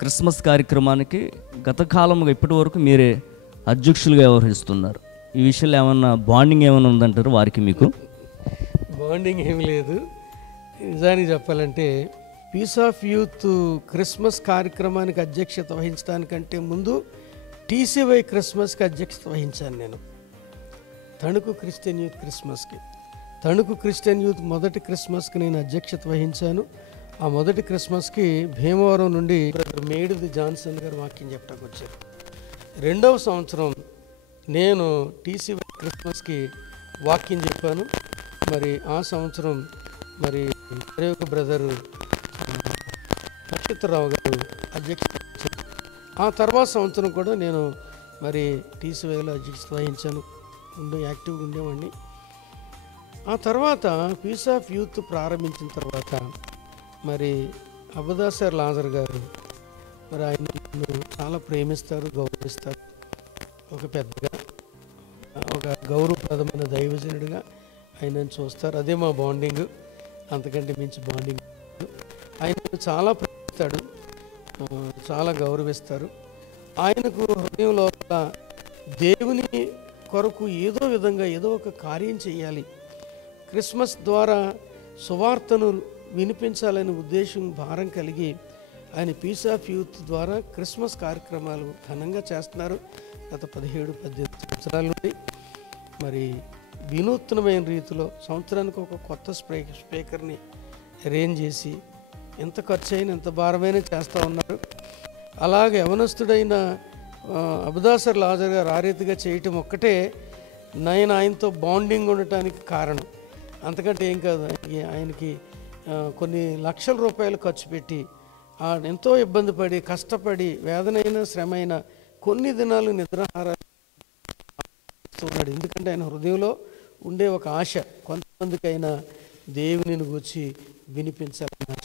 క్రిస్మస్ కార్యక్రమానికి గత కాలంగా ఇప్పటి వరకు మీరే అధ్యక్షులుగా వ్యవహరిస్తున్నారు. ఈ విషయంలో ఏమన్నా బాండింగ్ ఏమైనా ఉందంటారు వారికి మీకు? బాండింగ్ ఏమి లేదు. నిజానికి చెప్పాలంటే పీస్ ఆఫ్ యూత్ క్రిస్మస్ కార్యక్రమానికి అధ్యక్షత వహించడానికంటే ముందు టీసీవై క్రిస్మస్కి అధ్యక్షత వహించాను నేను. తణుకు క్రిస్టియన్ యూత్ క్రిస్మస్కి. తణుకు క్రిస్టియన్ యూత్ మొదటి క్రిస్మస్కి నేను అధ్యక్షత వహించాను. ఆ మొదటి క్రిస్మస్కి భీమవరం నుండి మేడిది జాన్సన్ గారు వాక్యం చెప్పడానికి వచ్చారు. 2వ సంవత్సరం నేను టీసీవై క్రిస్మస్కి వాక్యం చెప్పాను. మరి ఆ సంవత్సరం మరి ఒక బ్రదరు నక్షత్రరావు గారు అధ్యక్షత వహించారు. ఆ తర్వాత సంవత్సరం కూడా నేను మరి టీసీవైలో అధ్యక్షత వహించాను. యాక్టివ్గా ఉండేవాడిని. ఆ తర్వాత పీస్ ఆఫ్ యూత్ ప్రారంభించిన తర్వాత మరి అబ్బదాసరి లాజర్ గారు మరి ఆయన చాలా ప్రేమిస్తారు, గౌరవిస్తారు. ఒక పెద్దగా, ఒక గౌరవప్రదమైన దైవజనుడిగా ఆయనను చూస్తారు. అదే మా బాండింగ్. అంతకంటే మించి బాండింగ్. ఆయన చాలా ప్రేమిస్తాడు, చాలా గౌరవిస్తారు. ఆయనకు హృదయం లోపల దేవుని కొరకు ఏదో విధంగా ఏదో ఒక కార్యం చేయాలి, క్రిస్మస్ ద్వారా సువార్తను వినిపించాలనే ఉద్దేశం, భారం కలిగి ఆయన పీస్ ఆఫ్ యూత్ ద్వారా క్రిస్మస్ కార్యక్రమాలు ఘనంగా చేస్తున్నారు. గత 17-18 సంవత్సరాల నుండి మరి వినూత్నమైన రీతిలో సంవత్సరానికి ఒక కొత్త స్పీకర్ని అరేంజ్ చేసి ఎంత ఖర్చు అయినా ఎంత భారమైనా చేస్తూ ఉన్నారు. అలాగే యవనస్తుడైన అబ్బదాసరి లాజర్ గారు ఆ రీతిగా చేయటం ఒక్కటే నేను ఆయనతో బాండింగ్ ఉండటానికి కారణం. అంతకంటే ఏం కాదు. ఆయనకి కొన్ని లక్షల రూపాయలు ఖర్చు పెట్టి ఎంతో ఇబ్బంది పడి, కష్టపడి, వేదనైనా శ్రమైనా కొన్ని దినాలు నిద్రాహారాలు ఉన్నాడు. ఎందుకంటే ఆయన హృదయంలో ఉండే ఒక ఆశ, కొంతమందికైనా దేవునిని గూర్చి వినిపించాలన్న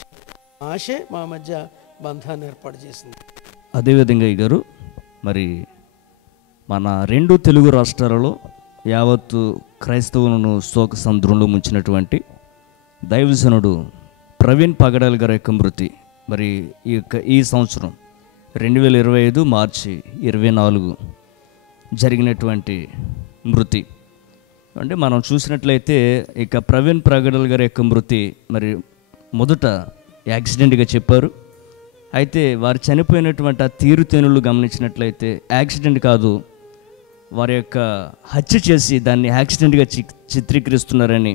ఆశే మా మధ్య బంధాన్ని ఏర్పాటు చేసింది. అదేవిధంగా గారు, మరి మన 2 తెలుగు రాష్ట్రాలలో యావత్తు క్రైస్తవులను శోక సముద్రంలో ముంచినటువంటి దైవజనుడు ప్రవీణ్ పగడాల్ గారి యొక్క మృతి మరి ఈ సంవత్సరం 2025 మార్చి 24 జరిగినటువంటి మృతి. అంటే మనం చూసినట్లయితే ఇక ప్రవీణ్ పగడాల్ గారి యొక్క మృతి మరి మొదట యాక్సిడెంట్గా చెప్పారు. అయితే వారు చనిపోయినటువంటి ఆ తీరుతెన్నులు గమనించినట్లయితే యాక్సిడెంట్ కాదు, వారి యొక్క హత్య చేసి దాన్ని యాక్సిడెంట్గా చిత్రీకరిస్తున్నారని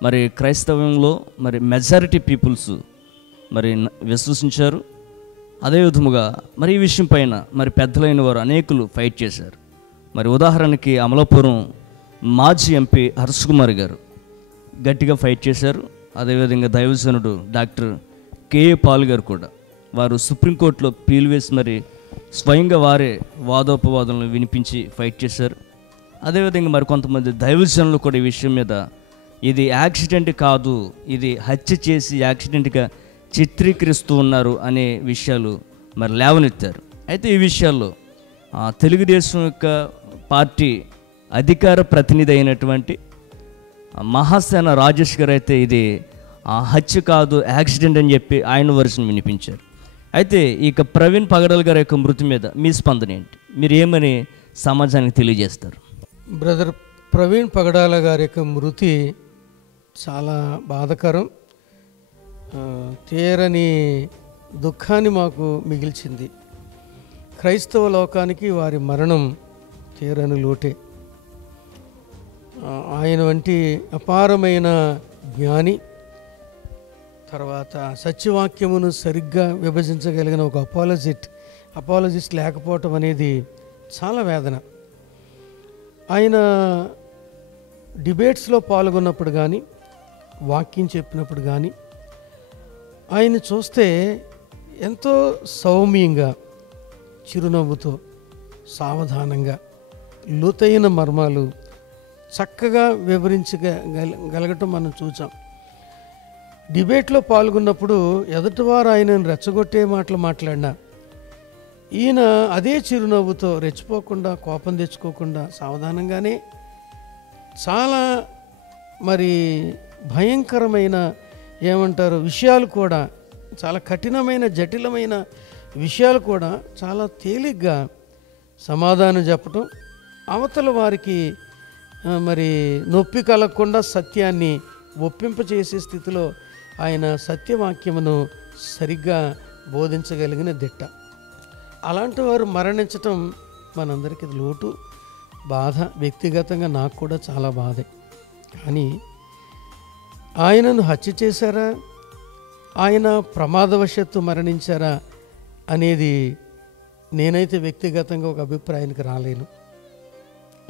మరి క్రైస్తవంలో మరి మెజారిటీ పీపుల్స్ మరి విశ్వసించారు. అదే విధముగా మరి ఈ విషయం పైన మరి పెద్దలైన వారు అనేకులు ఫైట్ చేశారు. మరి ఉదాహరణకి అమలాపురం మాజీ ఎంపీ హర్ష్ కుమార్ గారు గట్టిగా ఫైట్ చేశారు. అదేవిధంగా దైవజనుడు డాక్టర్ కేఏ పాల్ గారు కూడా వారు సుప్రీంకోర్టులో పీలు వేసి మరి స్వయంగా వారే వాదోపవాదనలు వినిపించి ఫైట్ చేశారు. అదేవిధంగా మరి కొంతమంది దైవజనులు కూడా ఈ విషయం మీద ఇది యాక్సిడెంట్ కాదు, ఇది హత్య చేసి యాక్సిడెంట్గా చిత్రీకరిస్తూ ఉన్నారు అనే విషయాలు మరి లేవనెత్తారు. అయితే ఈ విషయాల్లో తెలుగుదేశం యొక్క పార్టీ అధికార ప్రతినిధి అయినటువంటి మహాసేన రాజేష్ గారు అయితే ఇది హత్య కాదు, యాక్సిడెంట్ అని చెప్పి ఆయన వర్షన్ వినిపించారు. అయితే ఇక ప్రవీణ్ పగడాల గారి యొక్క మృతి మీద మీ స్పందన ఏంటి? మీరు ఏమని సమాజానికి తెలియజేస్తారు? బ్రదర్ ప్రవీణ్ పగడాల గారి యొక్క మృతి చాలా బాధాకరం, తీరని దుఃఖాన్ని మాకు మిగిల్చింది. క్రైస్తవ లోకానికి వారి మరణం తీరని లోటే. ఆయన వంటి అపారమైన జ్ఞాని, తర్వాత సత్యవాక్యమును సరిగ్గా విభజించగలిగిన ఒక అపాలజిస్ట్ లేకపోవటం అనేది చాలా వేదన. ఆయన డిబేట్స్లో పాల్గొన్నప్పుడు కానీ, వాక్యం చెప్పినప్పుడు కానీ ఆయన చూస్తే ఎంతో సౌమ్యంగా, చిరునవ్వుతో, సావధానంగా లోతైన మర్మాలు చక్కగా వివరించగలగటం మనం చూసాం. డిబేట్లో పాల్గొన్నప్పుడు ఎదుటివారు ఆయనను రెచ్చగొట్టే మాటలు మాట్లాడినా ఈయన అదే చిరునవ్వుతో, రెచ్చిపోకుండా, కోపం తెచ్చుకోకుండా, సావధానంగానే చాలా భయంకరమైన విషయాలు కూడా, చాలా కఠినమైన జటిలమైన విషయాలు కూడా చాలా తేలిగ్గా సమాధానం చెప్పటం, అవతల వారికి నొప్పి కలగకుండా సత్యాన్ని ఒప్పింపచేసే స్థితిలో ఆయన సత్యవాక్యమును సరిగ్గా బోధించగలిగిన దిట్ట. అలాంటి వారు మరణించటం మనందరికీ లోటు, బాధ. వ్యక్తిగతంగా నాకు కూడా చాలా బాధే. కానీ ఆయనను హత్య చేశారా, ఆయన ప్రమాదవశత్తు మరణించారా అనేది నేనైతే వ్యక్తిగతంగా ఒక అభిప్రాయానికి రాలేను.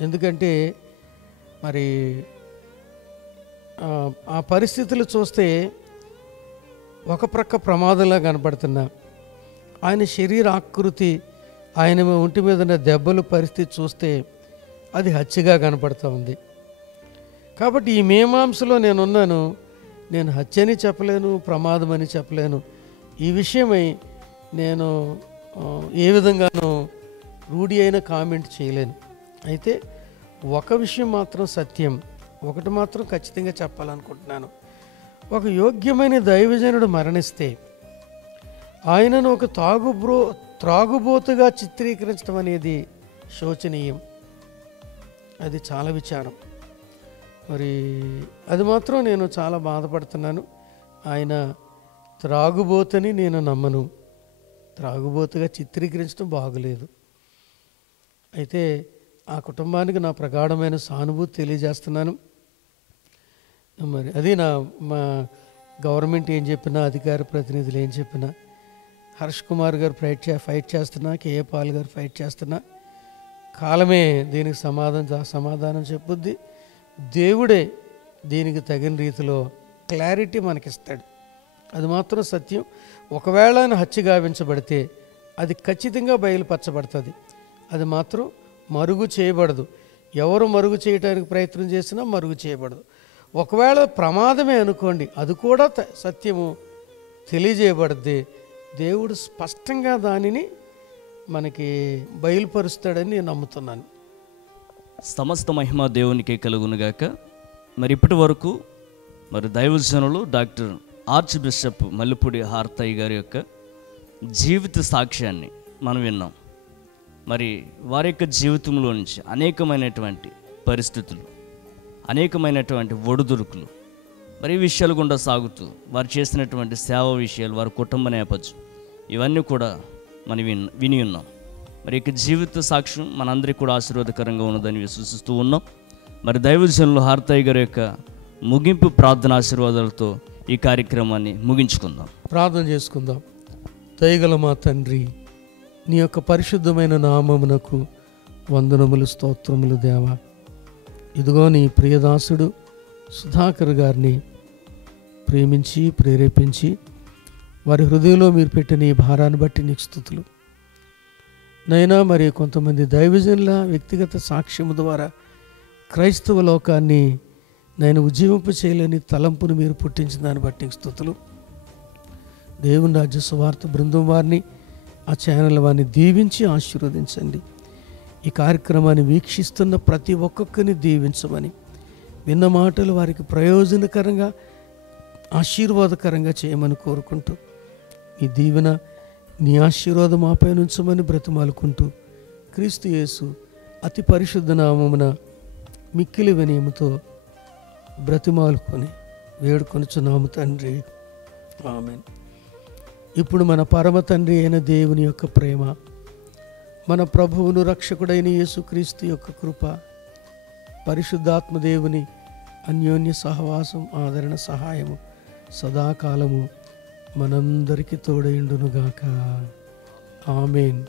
ఎందుకంటే ఆ పరిస్థితులు చూస్తే ఒక ప్రక్క ప్రమాదంలా కనపడుతున్నా, ఆయన శరీర ఆకృతి, ఆయన ఒంటి మీద ఉన్న దెబ్బలు పరిస్థితి చూస్తే అది హత్యగా కనపడుతూ ఉంది. కాబట్టి ఈ మీమాంసలో నేనున్నాను. నేను హత్యని చెప్పలేను, ప్రమాదం అని చెప్పలేను. ఈ విషయమై నేను ఏ విధంగానూ రూఢి అయిన కామెంట్ చేయలేను. అయితే ఒక విషయం మాత్రం సత్యం, ఒకటి మాత్రం ఖచ్చితంగా చెప్పాలనుకుంటున్నాను. ఒక యోగ్యమైన దైవజనుడు మరణిస్తే ఆయనను ఒక త్రాగుబోతుగా చిత్రీకరించడం అనేది శోచనీయం. అది చాలా విచారం. అది మాత్రం నేను చాలా బాధపడుతున్నాను. ఆయన త్రాగుబోతని నేను నమ్మను. త్రాగుబోతుగా చిత్రీకరించడం బాగులేదు. అయితే ఆ కుటుంబానికి నా ప్రగాఢమైన సానుభూతి తెలియజేస్తున్నాను. అది మా గవర్నమెంట్ ఏం చెప్పినా, అధికార ప్రతినిధులు ఏం చెప్పినా, హర్ష్ కుమార్ గారు ఫైట్ చేస్తున్నా, కేఏ పాల్ గారు ఫైట్ చేస్తున్నా, కాలమే దీనికి సమాధానం చెప్పుద్ది. దేవుడే దీనికి తగిన రీతిలో క్లారిటీ మనకిస్తాడు. అది మాత్రం సత్యం. ఒకవేళ ఆయన హత్య గావించబడితే అది ఖచ్చితంగా బయలుపరచబడుతుంది. అది మాత్రం మరుగు చేయబడదు. ఎవరు మరుగు చేయడానికి ప్రయత్నం చేసినా మరుగు చేయబడదు. ఒకవేళ ప్రమాదమే అనుకోండి, అది కూడా సత్యము తెలియజేయబడుద్ది. దేవుడు స్పష్టంగా దానిని మనకి బయలుపరుస్తాడని నేను నమ్ముతున్నాను. సమస్త మహిమ దేవునికే కలుగునుగాక. ఇప్పటి వరకు దైవజనులు డాక్టర్ ఆర్చ్ బిషప్ మల్లిపూడి హార్తయ్య గారి యొక్క జీవిత సాక్ష్యాన్ని మనం విన్నాం. వారి యొక్క జీవితంలో నుంచి అనేకమైనటువంటి పరిస్థితులు, అనేకమైనటువంటి ఒడిదుడుకులు, ఈ విషయాలు గుండా సాగుతూ వారు చేసినటువంటి సేవ విషయాలు, వారి కుటుంబ నేపథ్యం, ఇవన్నీ కూడా మనం విని ఉన్నాం. ఇక జీవిత సాక్ష్యం మనందరికీ కూడా ఆశీర్వాదకరంగా ఉన్నదని విశ్వసిస్తూ ఉన్నాం. దైవజనులు హార్తయ్య గారి యొక్క ముగింపు ప్రార్థన ఆశీర్వాదాలతో ఈ కార్యక్రమాన్ని ముగించుకుందాం. ప్రార్థన చేసుకుందాం. దయగల మా తండ్రి, నీ యొక్క పరిశుద్ధమైన నామమునకు వందనములు, స్తోత్రములు దేవా. ఇదిగో నీ ప్రియదాసుడు సుధాకర్ గారిని ప్రేమించి ప్రేరేపించి వారి హృదయంలో మీరు పెట్టిన ఈ భారాన్ని బట్టి నీకు స్తుతులు నైనా. కొంతమంది దైవజనుల వ్యక్తిగత సాక్ష్యము ద్వారా క్రైస్తవ లోకాన్ని నేను ఉజ్జీవింప చేయలేని తలంపును మీరు పుట్టించిన దాన్ని బట్టి నీకు స్తుతులు. దేవుని రాజ్య సువార్త బృందం వారిని, ఆ ఛానల్ వారిని దీవించి ఆశీర్వదించండి. ఈ కార్యక్రమాన్ని వీక్షిస్తున్న ప్రతి ఒక్కొక్కరిని దీవించమని, విన్న మాటలు వారికి ప్రయోజనకరంగా ఆశీర్వాదకరంగా చేయమని కోరుకుంటూ, నీ దీవెన, నీ ఆశీర్వాదం మాపై నుంచమని బ్రతిమాలుకుంటూ, క్రీస్తు యేసు అతి పరిశుద్ధ నామమున మిక్కిలి వినయముతో బ్రతిమాలుకొని వేడుకొనుచున్నాము తండ్రి, ఆమేన్. ఇప్పుడు మన పరమ తండ్రి అయిన దేవుని యొక్క ప్రేమ, మన ప్రభువును రక్షకుడైన యేసుక్రీస్తు యొక్క కృప, పరిశుద్ధాత్మ దేవుని అన్యోన్య సహవాసం, ఆదరణ, సహాయము సదాకాలము మనందరికీ తోడైండునుగాక. ఆమేన్.